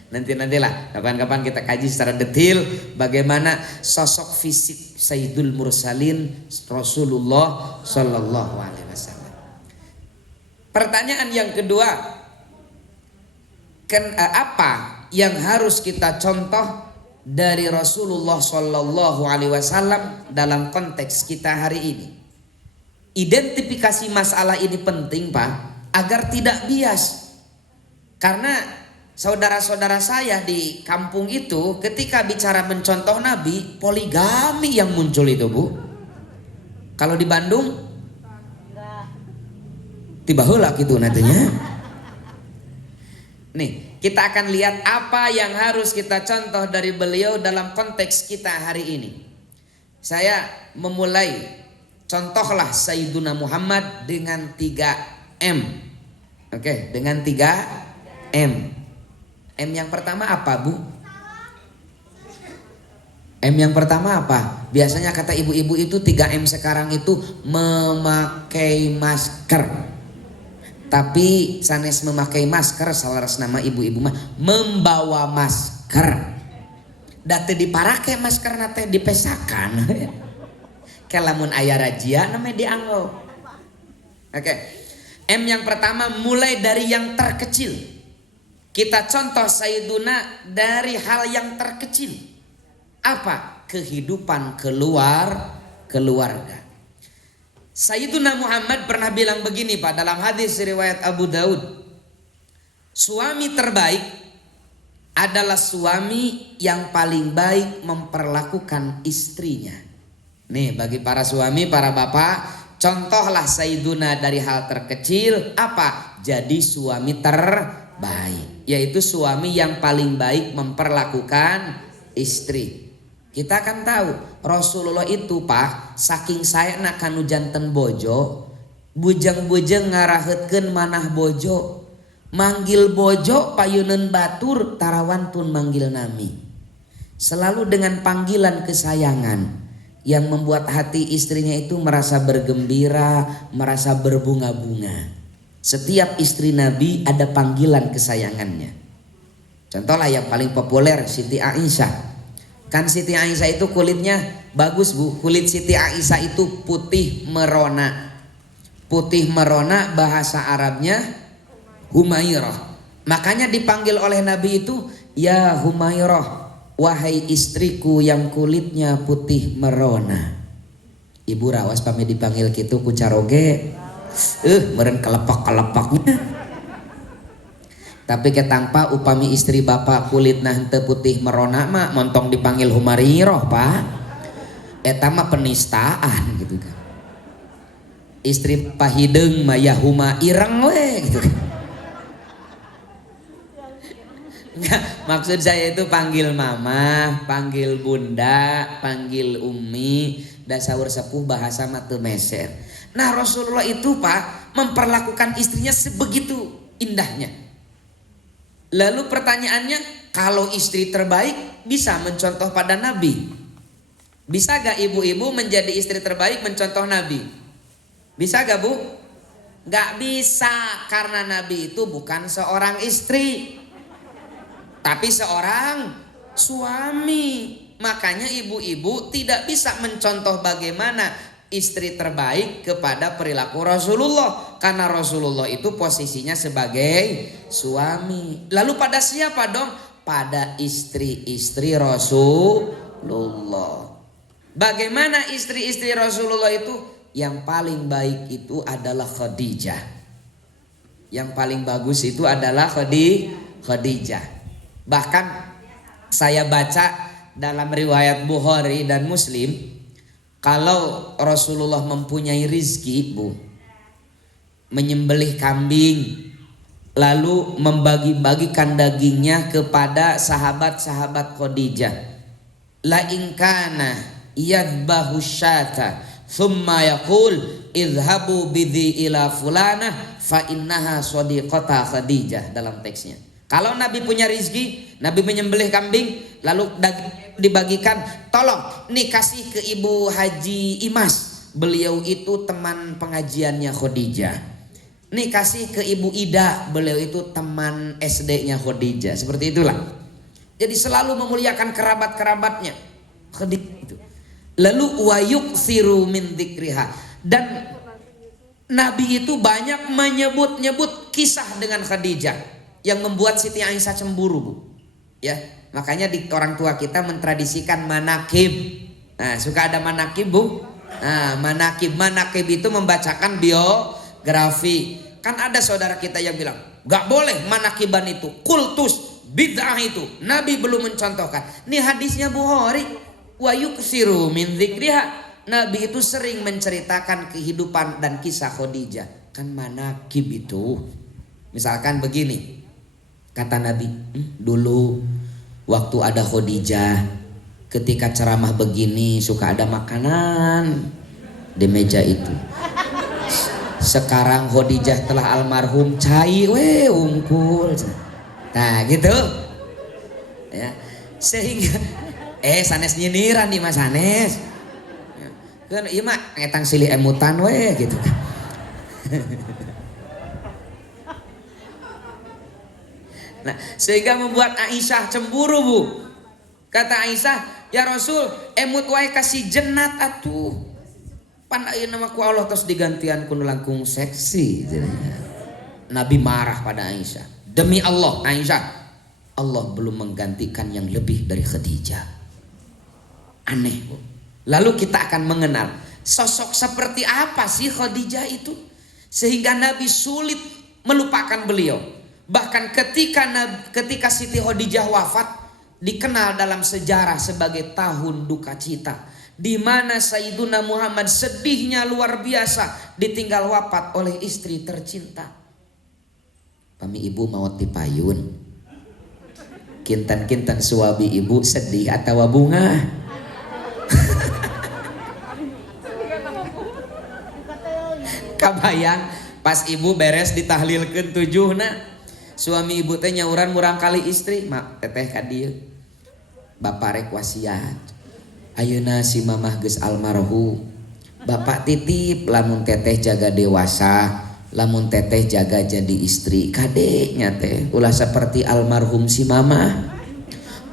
Nantilah kapan-kapan kita kaji secara detail bagaimana sosok fisik Sayyidul Mursalin Rasulullah Sallallahu Alaihi Wasallam. Pertanyaan yang kedua, apa yang harus kita contoh dari Rasulullah Sallallahu Alaihi Wasallam dalam konteks kita hari ini? Identifikasi masalah ini penting Pak, agar tidak bias. Karena saudara-saudara saya di kampung itu ketika bicara mencontoh Nabi, poligami yang muncul itu Bu. Kalau di Bandung tiba heula gitu nantinya. Nih, kita akan lihat apa yang harus kita contoh dari beliau dalam konteks kita hari ini. Saya memulai contohlah Sayyiduna Muhammad dengan 3M. Oke, dengan 3M. M yang pertama apa, Bu? M yang pertama apa? Biasanya kata ibu-ibu itu 3M sekarang itu memakai masker. Tapi sanes memakai masker salaras nama ibu-ibu mah membawa masker. Date diparake masker nate dipesakan. Kalamun aya rajia namanya dianggap. Oke. M yang pertama mulai dari yang terkecil. Kita contoh Sayyiduna dari hal yang terkecil. Apa? Kehidupan keluarga. Sayyiduna Muhammad pernah bilang begini Pak dalam hadis riwayat Abu Daud. Suami terbaik adalah suami yang paling baik memperlakukan istrinya. Nih bagi para suami, para bapak, contohlah Sayyiduna dari hal terkecil. Apa? Jadi suami terbaik, yaitu suami yang paling baik memperlakukan istri. Kita kan tahu Rasulullah itu Pak saking saya nak kanu janten bojo, bujang-bujang ngarahetkeun manah bojo, manggil bojo payuneun batur tarawantun manggil nami. Selalu dengan panggilan kesayangan yang membuat hati istrinya itu merasa bergembira, merasa berbunga-bunga. Setiap istri Nabi ada panggilan kesayangannya. Contohlah yang paling populer Siti Aisyah. Kan Siti Aisyah itu kulitnya bagus Bu. Kulit Siti Aisyah itu putih merona. Putih merona bahasa Arabnya Humairah. Makanya dipanggil oleh Nabi itu ya Humairah, wahai istriku yang kulitnya putih merona. Ibu rawas pami dipanggil gitu ku caroge. Meren kelepak-kelepaknya. Tapi ketangpa upami istri bapak kulit nah henteu putih merona mah montong dipanggil Humariroh Pak. Eta mah penistaan gitu kan. Istri pahideung mah ya Huma ireng we gitu kan. Enggak, maksud saya itu panggil mama, panggil bunda, panggil umi, da saur sepuh bahasa mah teu meser. Nah Rasulullah itu Pak memperlakukan istrinya sebegitu indahnya. Lalu pertanyaannya, kalau istri terbaik bisa mencontoh pada Nabi? Bisa gak ibu-ibu menjadi istri terbaik mencontoh Nabi? Bisa gak Bu? Gak bisa, karena Nabi itu bukan seorang istri, tapi seorang suami. Makanya ibu-ibu tidak bisa mencontoh bagaimana istri terbaik kepada perilaku Rasulullah, karena Rasulullah itu posisinya sebagai suami. Lalu pada siapa dong? Pada istri-istri Rasulullah. Bagaimana istri-istri Rasulullah itu? Yang paling baik itu adalah Khadijah. Yang paling bagus itu adalah Khadijah. Bahkan saya baca dalam riwayat Bukhari dan Muslim, kalau Rasulullah mempunyai rizki Bu, menyembelih kambing lalu membagi-bagikan dagingnya kepada sahabat-sahabat Khadijah. La inkana yadbahu syata thumma yaqul idhabu bidhi ila fulanah fa innaha sadiqata Khadijah dalam teksnya. Kalau Nabi punya rizki, Nabi menyembelih kambing lalu daging dibagikan, tolong nih kasih ke Ibu Haji Imas, beliau itu teman pengajiannya Khadijah. Nih kasih ke Ibu Ida, beliau itu teman SD-nya Khadijah. Seperti itulah. Jadi selalu memuliakan kerabat-kerabatnya Khadijah itu. Lalu wa yuksiru min dzikriha, dan Nabi itu banyak menyebut-nyebut kisah dengan Khadijah yang membuat Siti Aisyah cemburu Bu. Ya. Makanya di orang tua kita mentradisikan manakib. Nah, suka ada manakib Bu. Nah, manakib itu membacakan biografi. Kan ada saudara kita yang bilang, gak boleh manakiban itu, kultus, bid'ah itu. Nabi belum mencontohkan. Ini hadisnya Bukhari. Wa yuksiru min dzikriha. Nabi itu sering menceritakan kehidupan dan kisah Khadijah. Kan manakib itu. Misalkan begini. Kata Nabi, dulu waktu ada Khadijah, Ketika ceramah begini suka ada makanan di meja itu. Sekarang Khadijah telah almarhum, cai we ungkul. Nah gitu ya, sehingga sanes nyiniran di Mas Sanes kan iya mak ngetang silih emutan we gitu. Nah sehingga membuat Aisyah cemburu bu. Kata Aisyah, ya Rasul emut wae kasih jenat atuh pan ayeuna nama ku Allah terus digantian ku langkung seksi. Nabi marah pada Aisyah. Demi Allah Aisyah, Allah belum menggantikan yang lebih dari Khadijah. Aneh bu. Lalu kita akan mengenal sosok seperti apa sih Khadijah itu sehingga Nabi sulit melupakan beliau. Bahkan ketika Siti Khadijah wafat dikenal dalam sejarah sebagai tahun duka cita, di mana Sayyiduna Muhammad sedihnya luar biasa ditinggal wafat oleh istri tercinta. Pami ibu maot di payun, kintan-kintan suami ibu sedih atau bunga. Kabayang pas ibu beres ditahlilkeun 7na, suami ibu teh nyauran murang kali istri, mak teteh ka dieu bapak rek wasiat ayeuna si mamah geus almarhum, bapak titip lamun teteh jaga dewasa, lamun teteh jaga jadi istri kadeknya teh ulah seperti almarhum si mamah.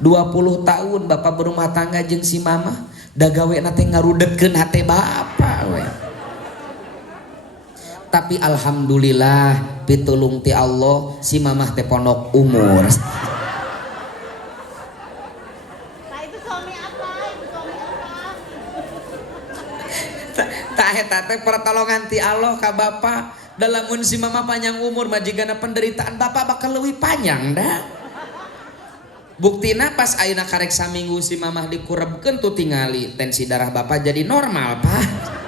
20 tahun bapak berumah tangga jeung si mamah, da gawena teh ngarudetkeun hate bapak we. Tapi alhamdulillah pitulung ti Allah si mamah teh pondok umur. Tak eta teh pertolongan ti Allah ka bapak. Dalamun si mama panjang umur majigana penderitaan bapak bakal leuwih panjang dah. Buktina pas ayeuna karek saminggu si mamah dikurebkeun tuh tingali tensi darah bapak jadi normal pak.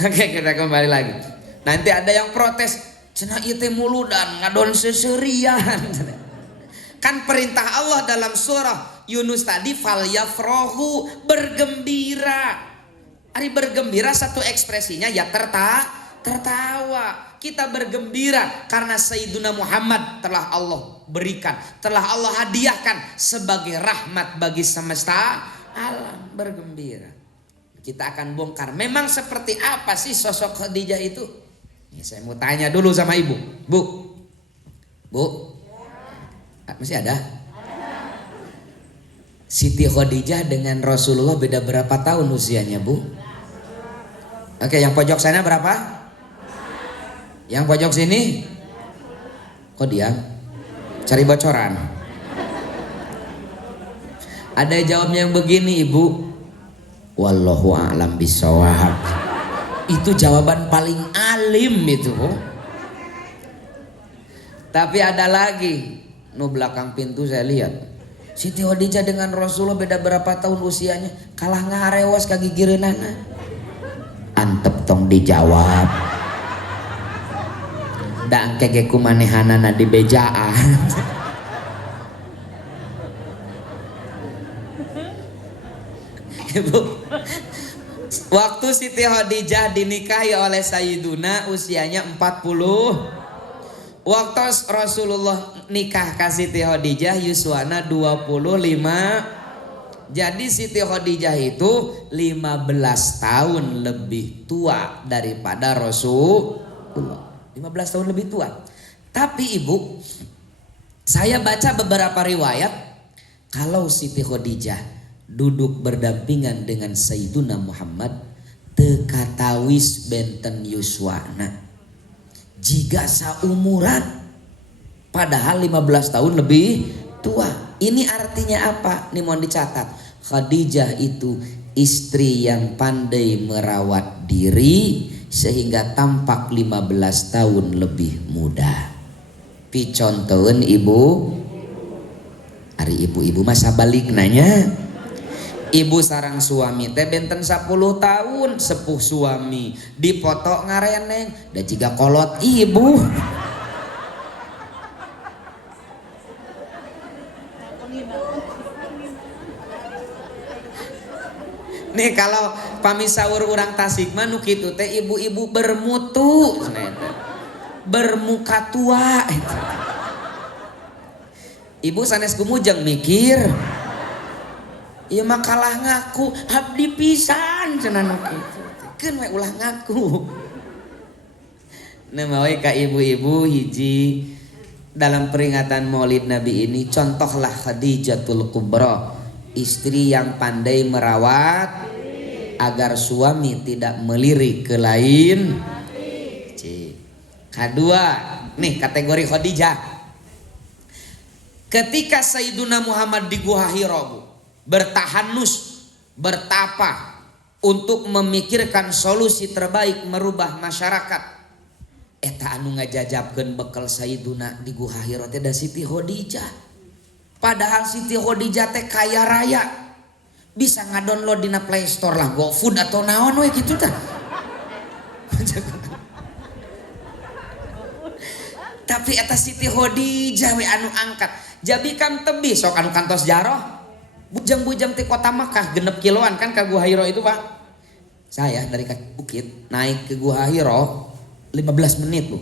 Oke kita kembali lagi. Nanti ada yang protes, cenah ieu teh muludan ngadon seserian. Kan perintah Allah dalam surah Yunus tadi fal yafrohu, bergembira. Ari bergembira satu ekspresinya ya tertawa. Kita bergembira karena Sayyiduna Muhammad telah Allah berikan, telah Allah hadiahkan sebagai rahmat bagi semesta alam. Bergembira. Kita akan bongkar memang seperti apa sih sosok Khadijah itu. Ini saya mau tanya dulu sama ibu. Bu masih ada? Siti Khadijah dengan Rasulullah beda berapa tahun usianya bu? Oke yang pojok sana berapa? Yang pojok sini? Kok diam? Cari bocoran. Ada jawabnya yang begini ibu. Wallahu a'lam bishawab. Itu jawaban paling alim itu. Tapi ada lagi. No belakang pintu saya lihat Siti Khadijah dengan Rasulullah beda berapa tahun usianya, kalah ngarewas kagigireunana. Antep tong dijawab. Da engke ge kumanehanana di bejaan. Ibu, waktu Siti Khadijah dinikahi oleh Sayyiduna usianya 40. Waktu Rasulullah nikah ke Siti Khadijah yuswana 25. Jadi Siti Khadijah itu 15 tahun lebih tua daripada Rasulullah. 15 tahun lebih tua. Tapi ibu, saya baca beberapa riwayat kalau Siti Khadijah duduk berdampingan dengan Sayyiduna Muhammad tekatawis benten yuswana. Jika seumuran padahal 15 tahun lebih tua. Ini artinya apa? Ini mohon dicatat. Khadijah itu istri yang pandai merawat diri sehingga tampak 15 tahun lebih muda. Picontoeun ibu. Ari ibu-ibu masa balik nanya. Ibu sarang suami teh benten 10 tahun sepuh suami dipoto ngareneng dan jika kolot ibu Nih kalau pamisaur urang Tasik mah nu kitu teh ibu-ibu bermutu, bermuka tua. Ibu sanes kumujeng mikir, ieu mah kalah ngaku abdi pisan cenah nu kitu. Keun we ulah ngaku. Nah we ka ibu-ibu hiji dalam peringatan Maulid Nabi ini contohlah Khadijatul Kubra, istri yang pandai merawat agar suami tidak melirik ke lain. Kedua, nih kategori Khadijah. Ketika Sayyiduna Muhammad di Gua Hira bertahanus, bertapa untuk memikirkan solusi terbaik merubah masyarakat. Eta anu ngajajabkeun bekal Sayyiduna di Gua Hira teh da Siti Khadijah. Padahal Siti Khadijah teh kaya raya. Bisa ngadownload dina Play Store lah GoFood atau naon we kitu tah. Tapi eta Siti Khadijah we anu angkat. Jabi kan tebih sok anu kantos jaroh. Bujang-bujang ti kota Makkah 6 kiloan kan ka Gua Hira itu, Pak. Saya dari kaki bukit naik ke Gua Hira 15 menit, Bu.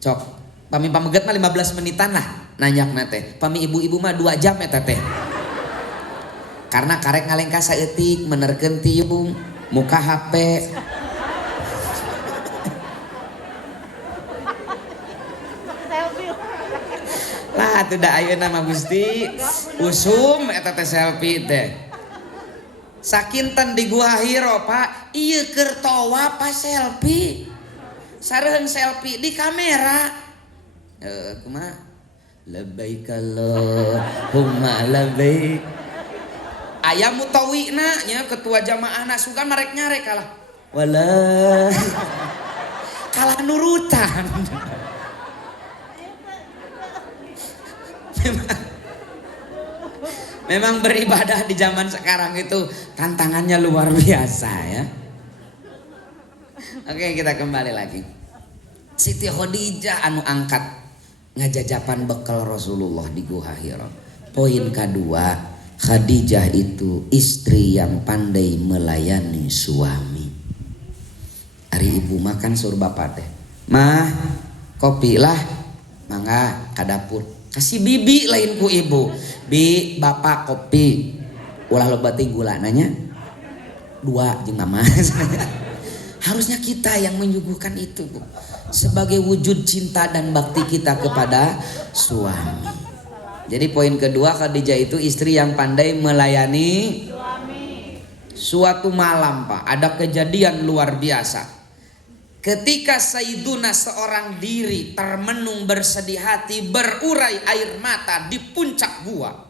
Cok. Pami pameget mah 15 menitan lah nanyakna teh. Pami ibu-ibu mah 2 jam eta teh. Karena karek ngalengka saeutik menerkeun tiung muka HP. Lah teu da ayeuna mah Gusti usum eta teh selfie teh. Sakinten di Gua Hira, Pak, ieu keur towa pas selfie. Sareuheun selfie di kamera. Kumaha? Labbaik Allahumma labbaik. Aya mutawina nya ketua jamaahna sugan marek nyarek kalah. Walah. Kalah nurutan. Memang beribadah di zaman sekarang itu tantangannya luar biasa ya. Oke, kita kembali lagi. Siti Khadijah anu angkat ngajajapan bekal Rasulullah di Gua Hira. Poin kedua, Khadijah itu istri yang pandai melayani suami. Hari ibu makan suruh bapak teh, mah kopi lah, mangga ka dapur. Kasih bibi lain ku ibu, bi bapak kopi, ulah loba teh gula nanya 2 jeung mama. Harusnya kita yang menyuguhkan itu, Bu, sebagai wujud cinta dan bakti kita kepada suami. Jadi poin kedua, Khadijah itu istri yang pandai melayani suami. Suatu malam, Pak, ada kejadian luar biasa. Ketika Sayyiduna seorang diri termenung bersedih hati, berurai air mata di puncak gua,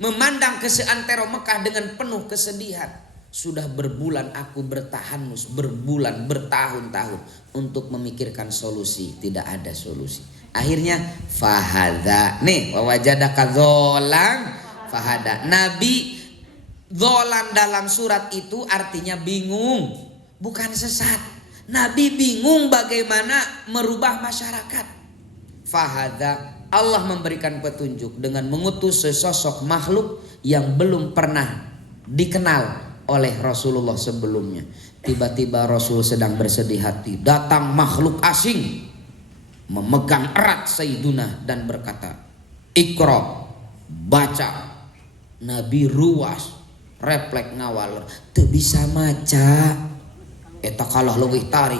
memandang ke seantero Mekah dengan penuh kesedihan. Sudah berbulan aku bertahanus, berbulan, bertahun-tahun untuk memikirkan solusi, tidak ada solusi. Akhirnya fahada, nih wawajadaka dzolan fahada. Nabi dzolan dalam surat itu artinya bingung, bukan sesat. Nabi bingung bagaimana merubah masyarakat. Fahada, Allah memberikan petunjuk dengan mengutus sesosok makhluk yang belum pernah dikenal oleh Rasulullah sebelumnya. Tiba-tiba Rasul sedang bersedih hati, datang makhluk asing memegang erat Sayyiduna dan berkata, Iqra, baca. Nabi ruas, refleks ngawal, teu bisa maca. Eta kalah leuwih tarik,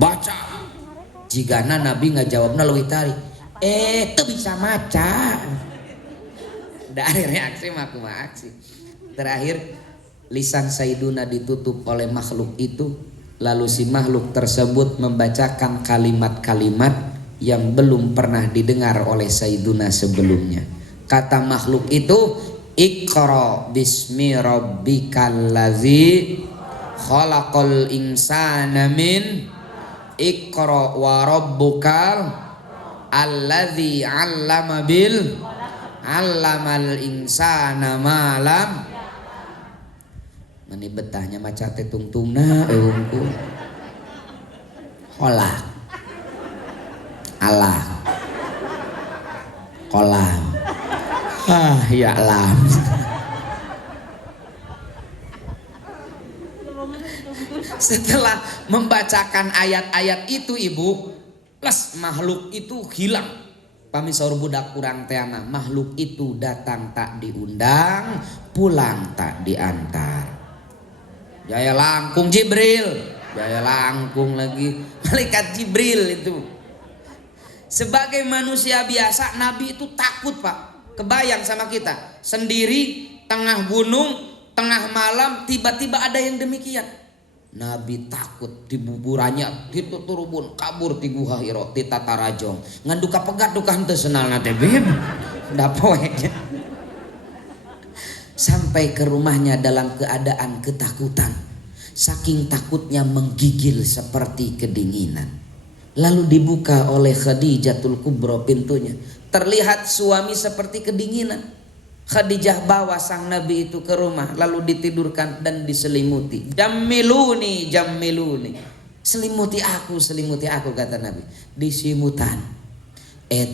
baca. Jigana Nabi ngajawabna leuwih tarik, teu bisa maca. Dari reaksi mah kumaha aksi. Terakhir lisan Sayyiduna ditutup oleh makhluk itu, lalu si makhluk tersebut membacakan kalimat-kalimat yang belum pernah didengar oleh Sayyiduna sebelumnya. Kata makhluk itu, Iqra bismi rabbikal ladzi khalaqal insana min Iqra wa rabbukal alladzi 'allama bil 'allamal insana ma lam. Mani betahnya maca teh tungtungna eungku. Holak. Allah. Kolam. Ya lam. Setelah membacakan ayat-ayat itu ibu, plus makhluk itu hilang. Pamisaur budak kurang teana, makhluk itu datang tak diundang, pulang tak diantar. Jaya langkung Jibril, jaya langkung lagi malaikat Jibril itu. Sebagai manusia biasa, Nabi itu takut pak. Kebayang sama kita, sendiri tengah gunung, tengah malam, tiba-tiba ada yang demikian. Nabi takut, dibuburannya itu turun kabur ti Guha Hiro ti Tatarajong ngan duka pegat duka henteu senalna teh beb da poeknya. Sampai ke rumahnya dalam keadaan ketakutan, saking takutnya menggigil seperti kedinginan. Lalu dibuka oleh Khadijatul Kubro pintunya, terlihat suami seperti kedinginan. Khadijah bawa sang Nabi itu ke rumah, lalu ditidurkan dan diselimuti. Jammiluni, jammiluni, selimuti aku kata Nabi. Disimutan.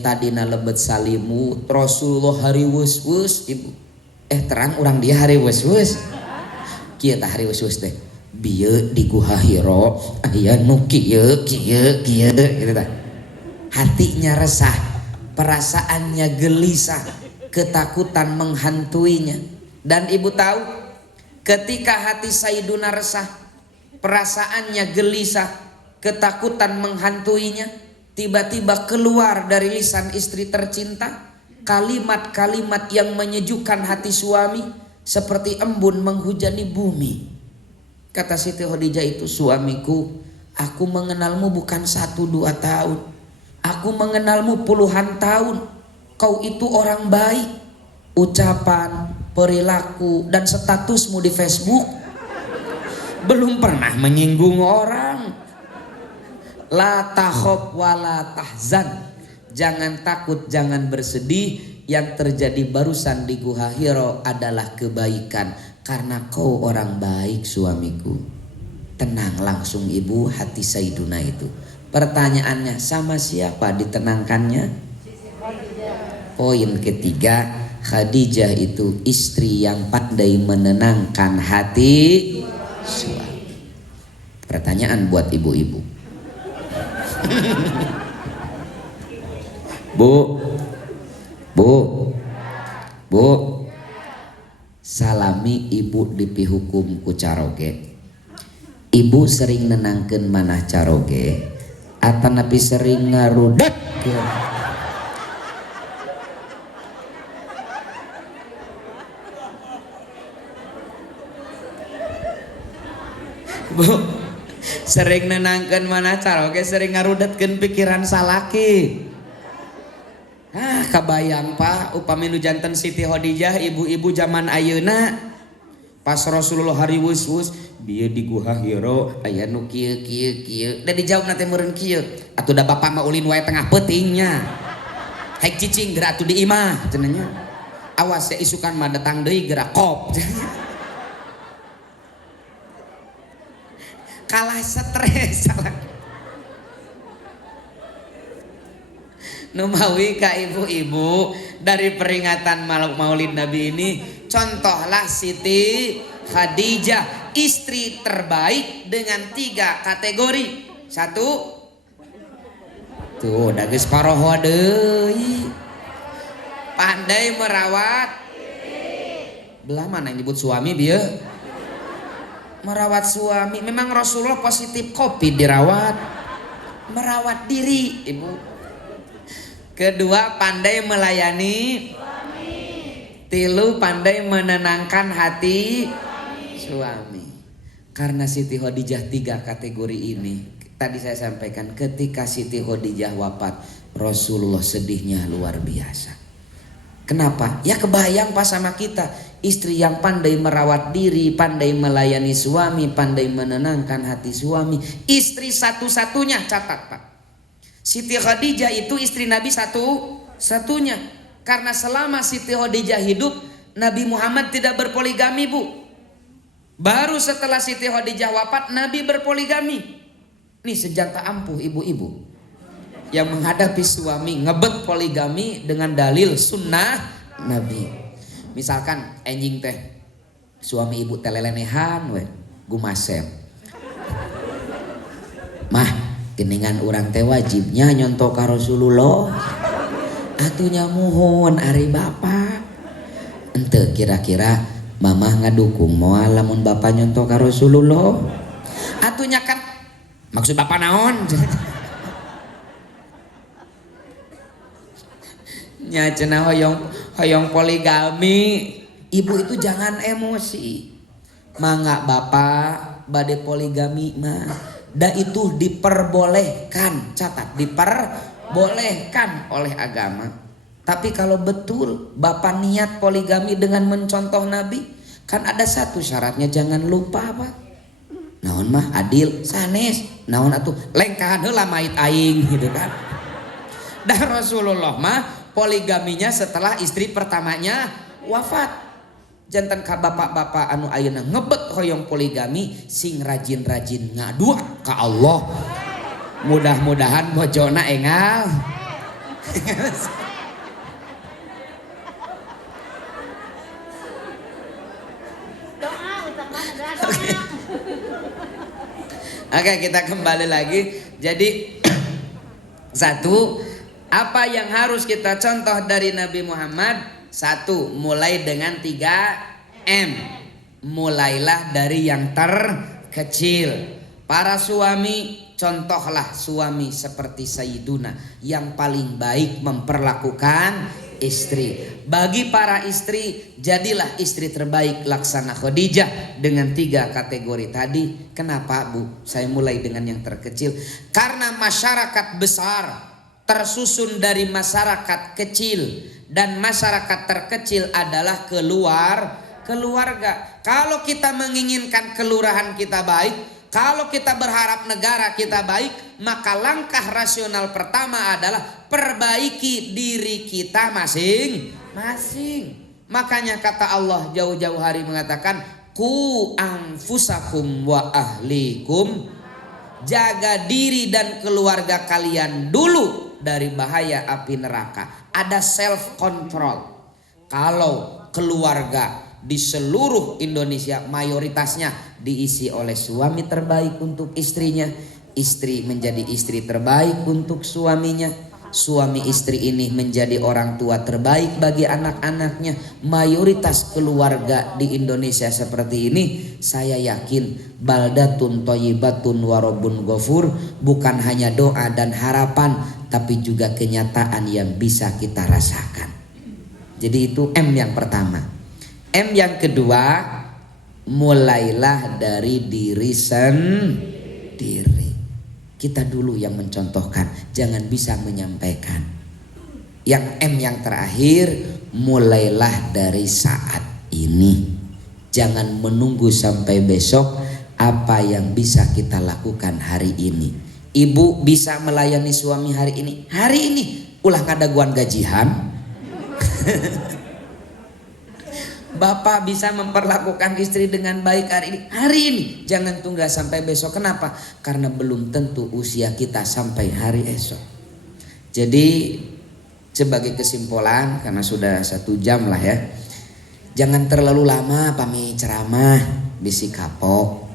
Tadina lebet salimut Rasulullah hari wus ibu. Terang orang dia hari wus. Kieu tah hari wus teh. Bieu di Guha Hiro aya nu kieu gitu tah. Hatinya resah, perasaannya gelisah, ketakutan menghantuinya. Dan ibu tahu, ketika hati Sayyiduna resah, perasaannya gelisah, ketakutan menghantuinya, tiba-tiba keluar dari lisan istri tercinta kalimat-kalimat yang menyejukkan hati suami seperti embun menghujani bumi. Kata Siti Khadijah itu, suamiku, aku mengenalmu bukan 1-2 tahun, aku mengenalmu puluhan tahun. Kau itu orang baik, ucapan, perilaku, dan statusmu di Facebook belum pernah menyinggung orang. La takhaf wa la tahzan, jangan takut, jangan bersedih. Yang terjadi barusan di Guha Hiro adalah kebaikan, karena kau orang baik suamiku. Tenang langsung ibu hati Sayyiduna itu. Pertanyaannya, sama siapa ditenangkannya? Poin ketiga, Khadijah itu istri yang pandai menenangkan hati suami. Pertanyaan buat ibu-ibu. Bu, salami ibu dipihukum ku caroge. Ibu sering nenangkeun manah caroge, atanapi sering ngarudet. Bu, sering nenangkeun manah caroge, sering ngarudetkeun pikiran salaki. Kabayang pak, upami nu janten Siti Khadijah ibu-ibu zaman ayeuna, pas Rasulullah hari wus bieu di Guha Hiro aya nu kieu da dijawab teh meureun kieu, atuh da bapak mah ulin wae tengah peutingnya, haik cicing geura atuh di imah cenanya, awas ya isukan mah datang deui geura kop. Kalah stres salah. Numawi ka ibu-ibu dari peringatan Maulid Nabi ini, contohlah Siti Khadijah, istri terbaik dengan 3 kategori. 1, tuh da geus paroho deui, pandai merawat. Belah mana yang nyebut suami bieu? Merawat suami. Memang Rasulullah positif kopi dirawat, merawat diri ibu. Kedua, pandai melayani suami. 3, pandai menenangkan hati suami. Karena Siti Khadijah 3 kategori ini, tadi saya sampaikan, ketika Siti Khadijah wafat, Rasulullah sedihnya luar biasa. Kenapa? Ya kebayang pas sama kita, istri yang pandai merawat diri, pandai melayani suami, pandai menenangkan hati suami. Istri satu-satunya, catat pak, Siti Khadijah itu istri Nabi satu-satunya. Karena selama Siti Khadijah hidup, Nabi Muhammad tidak berpoligami bu. Baru setelah Siti Khadijah wafat, Nabi berpoligami. Nih senjata ampuh ibu-ibu yang menghadapi suami ngebet poligami dengan dalil sunnah Nabi. Misalkan enjing teh suami ibu telelenehan we gumasem. geningan urang teh wajibnya nyontok ka Rasulullah. Atunya muhun ari bapak. Ente kira-kira mamah ngadukung moal lamun bapak nyontok ka Rasulullah. Atunya kan maksud bapak naon? Nya cenah hoyong poligami. Ibu itu jangan emosi. Mangga bapak bade poligami mah da itu diperbolehkan, catat diperbolehkan oleh agama. Tapi kalau betul bapak niat poligami dengan mencontoh Nabi, kan ada satu syaratnya, jangan lupa Pak. Naon mah adil sanes, naon atuh lengkahan heula mait aing gitu kan. Dan Rasulullah mah poligaminya setelah istri pertamanya wafat. Jantan ka bapak-bapak anu ayeuna ngebet hoyong poligami sing rajin-rajin ngadua ka Allah. Mudah-mudahan bojona engal. Oke, kita kembali lagi. Jadi satu, apa yang harus kita contoh dari Nabi Muhammad? Satu, mulai dengan 3M. Mulailah dari yang terkecil. Para suami, contohlah suami seperti Sayyiduna yang paling baik memperlakukan istri. Bagi para istri, jadilah istri terbaik laksana Khadijah dengan 3 kategori tadi. Kenapa Bu? Saya mulai dengan yang terkecil. Karena masyarakat besar tersusun dari masyarakat kecil. Dan masyarakat terkecil adalah keluarga. Kalau kita menginginkan kelurahan kita baik, kalau kita berharap negara kita baik, maka langkah rasional pertama adalah perbaiki diri kita masing-masing. Makanya kata Allah jauh-jauh hari mengatakan, ku anfusakum wa ahlikum, jaga diri dan keluarga kalian dulu dari bahaya api neraka. Ada self control. Kalau keluarga di seluruh Indonesia mayoritasnya diisi oleh suami terbaik untuk istrinya, istri menjadi istri terbaik untuk suaminya, suami istri ini menjadi orang tua terbaik bagi anak-anaknya, mayoritas keluarga di Indonesia seperti ini, saya yakin baldatun thayyibatun wa rabbun ghafur bukan hanya doa dan harapan, tapi juga kenyataan yang bisa kita rasakan. Jadi itu M yang pertama. M yang kedua, mulailah dari diri sendiri. Kita dulu yang mencontohkan, jangan bisa menyampaikan. Yang M yang terakhir, mulailah dari saat ini. Jangan menunggu sampai besok. Apa yang bisa kita lakukan hari ini? Ibu bisa melayani suami hari ini. Hari ini ulah ngadaguan gajian. Bapak bisa memperlakukan istri dengan baik hari ini. Hari ini, jangan tunggu sampai besok. Kenapa? Karena belum tentu usia kita sampai hari esok. Jadi sebagai kesimpulan, karena sudah 1 jam lah ya, jangan terlalu lama pami ceramah, bisi kapok.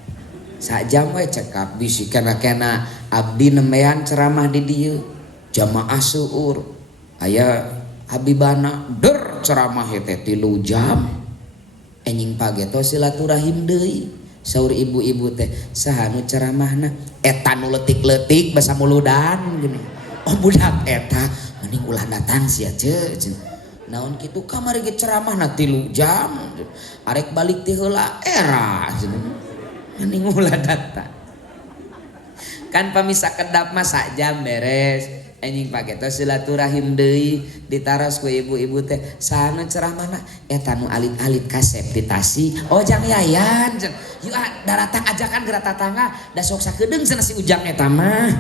1 jam we cekap bisi kena abdi nembean ceramah di dieu jamaah seueur aya habibana der ceramah teh 3 jam enjing pageto silaturahim deui saur ibu-ibu teh saha nu ceramahna eta nu leutik-leutik basa muludan gini. Oh budak eta mending ulah datang sia ce naon kitu kamari ge ceramahna 3 jam arek balik teh heula era mending ulah datang. Kan pamisa kedap mah 1 jam beres. Anjing pageto silaturahim deui ditaros ku ibu-ibu teh. Saha nu ceramahna? Eta nu alit-alit kasep ditasi. Oh jang yayan. Yuk daratang ajakan gerak tatangga da sok sakedeung cenah si ujang eta mah.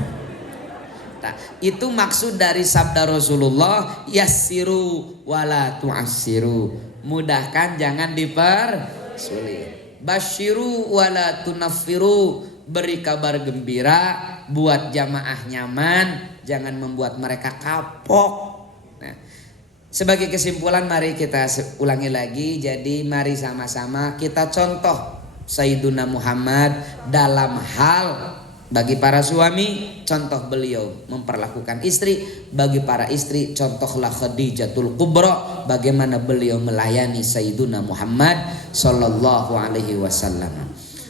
Itu maksud dari sabda Rasulullah, yassiru wala tu'assiru. Mudahkan jangan dipersulit. Basyiru wala tunaffiru, beri kabar gembira, buat jamaah nyaman, jangan membuat mereka kapok. Nah, sebagai kesimpulan mari kita ulangi lagi. Jadi mari sama-sama kita contoh Sayyiduna Muhammad dalam hal Bagi para suami, contoh beliau memperlakukan istri. Bagi para istri, contohlah Khadijatul Kubra, bagaimana beliau melayani Sayyiduna Muhammad sallallahu alaihi wasallam.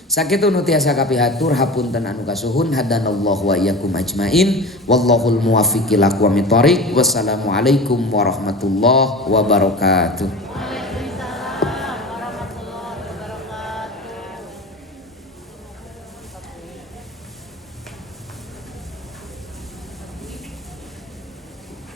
Sakitu nu tiasa kapihatur hapunten anu kasuhun, hadanallahu wa iyyakum ajmain, wallahul muwaffiq ila aqwamit thoriq. Wassalamualaikum warahmatullahi wabarakatuh.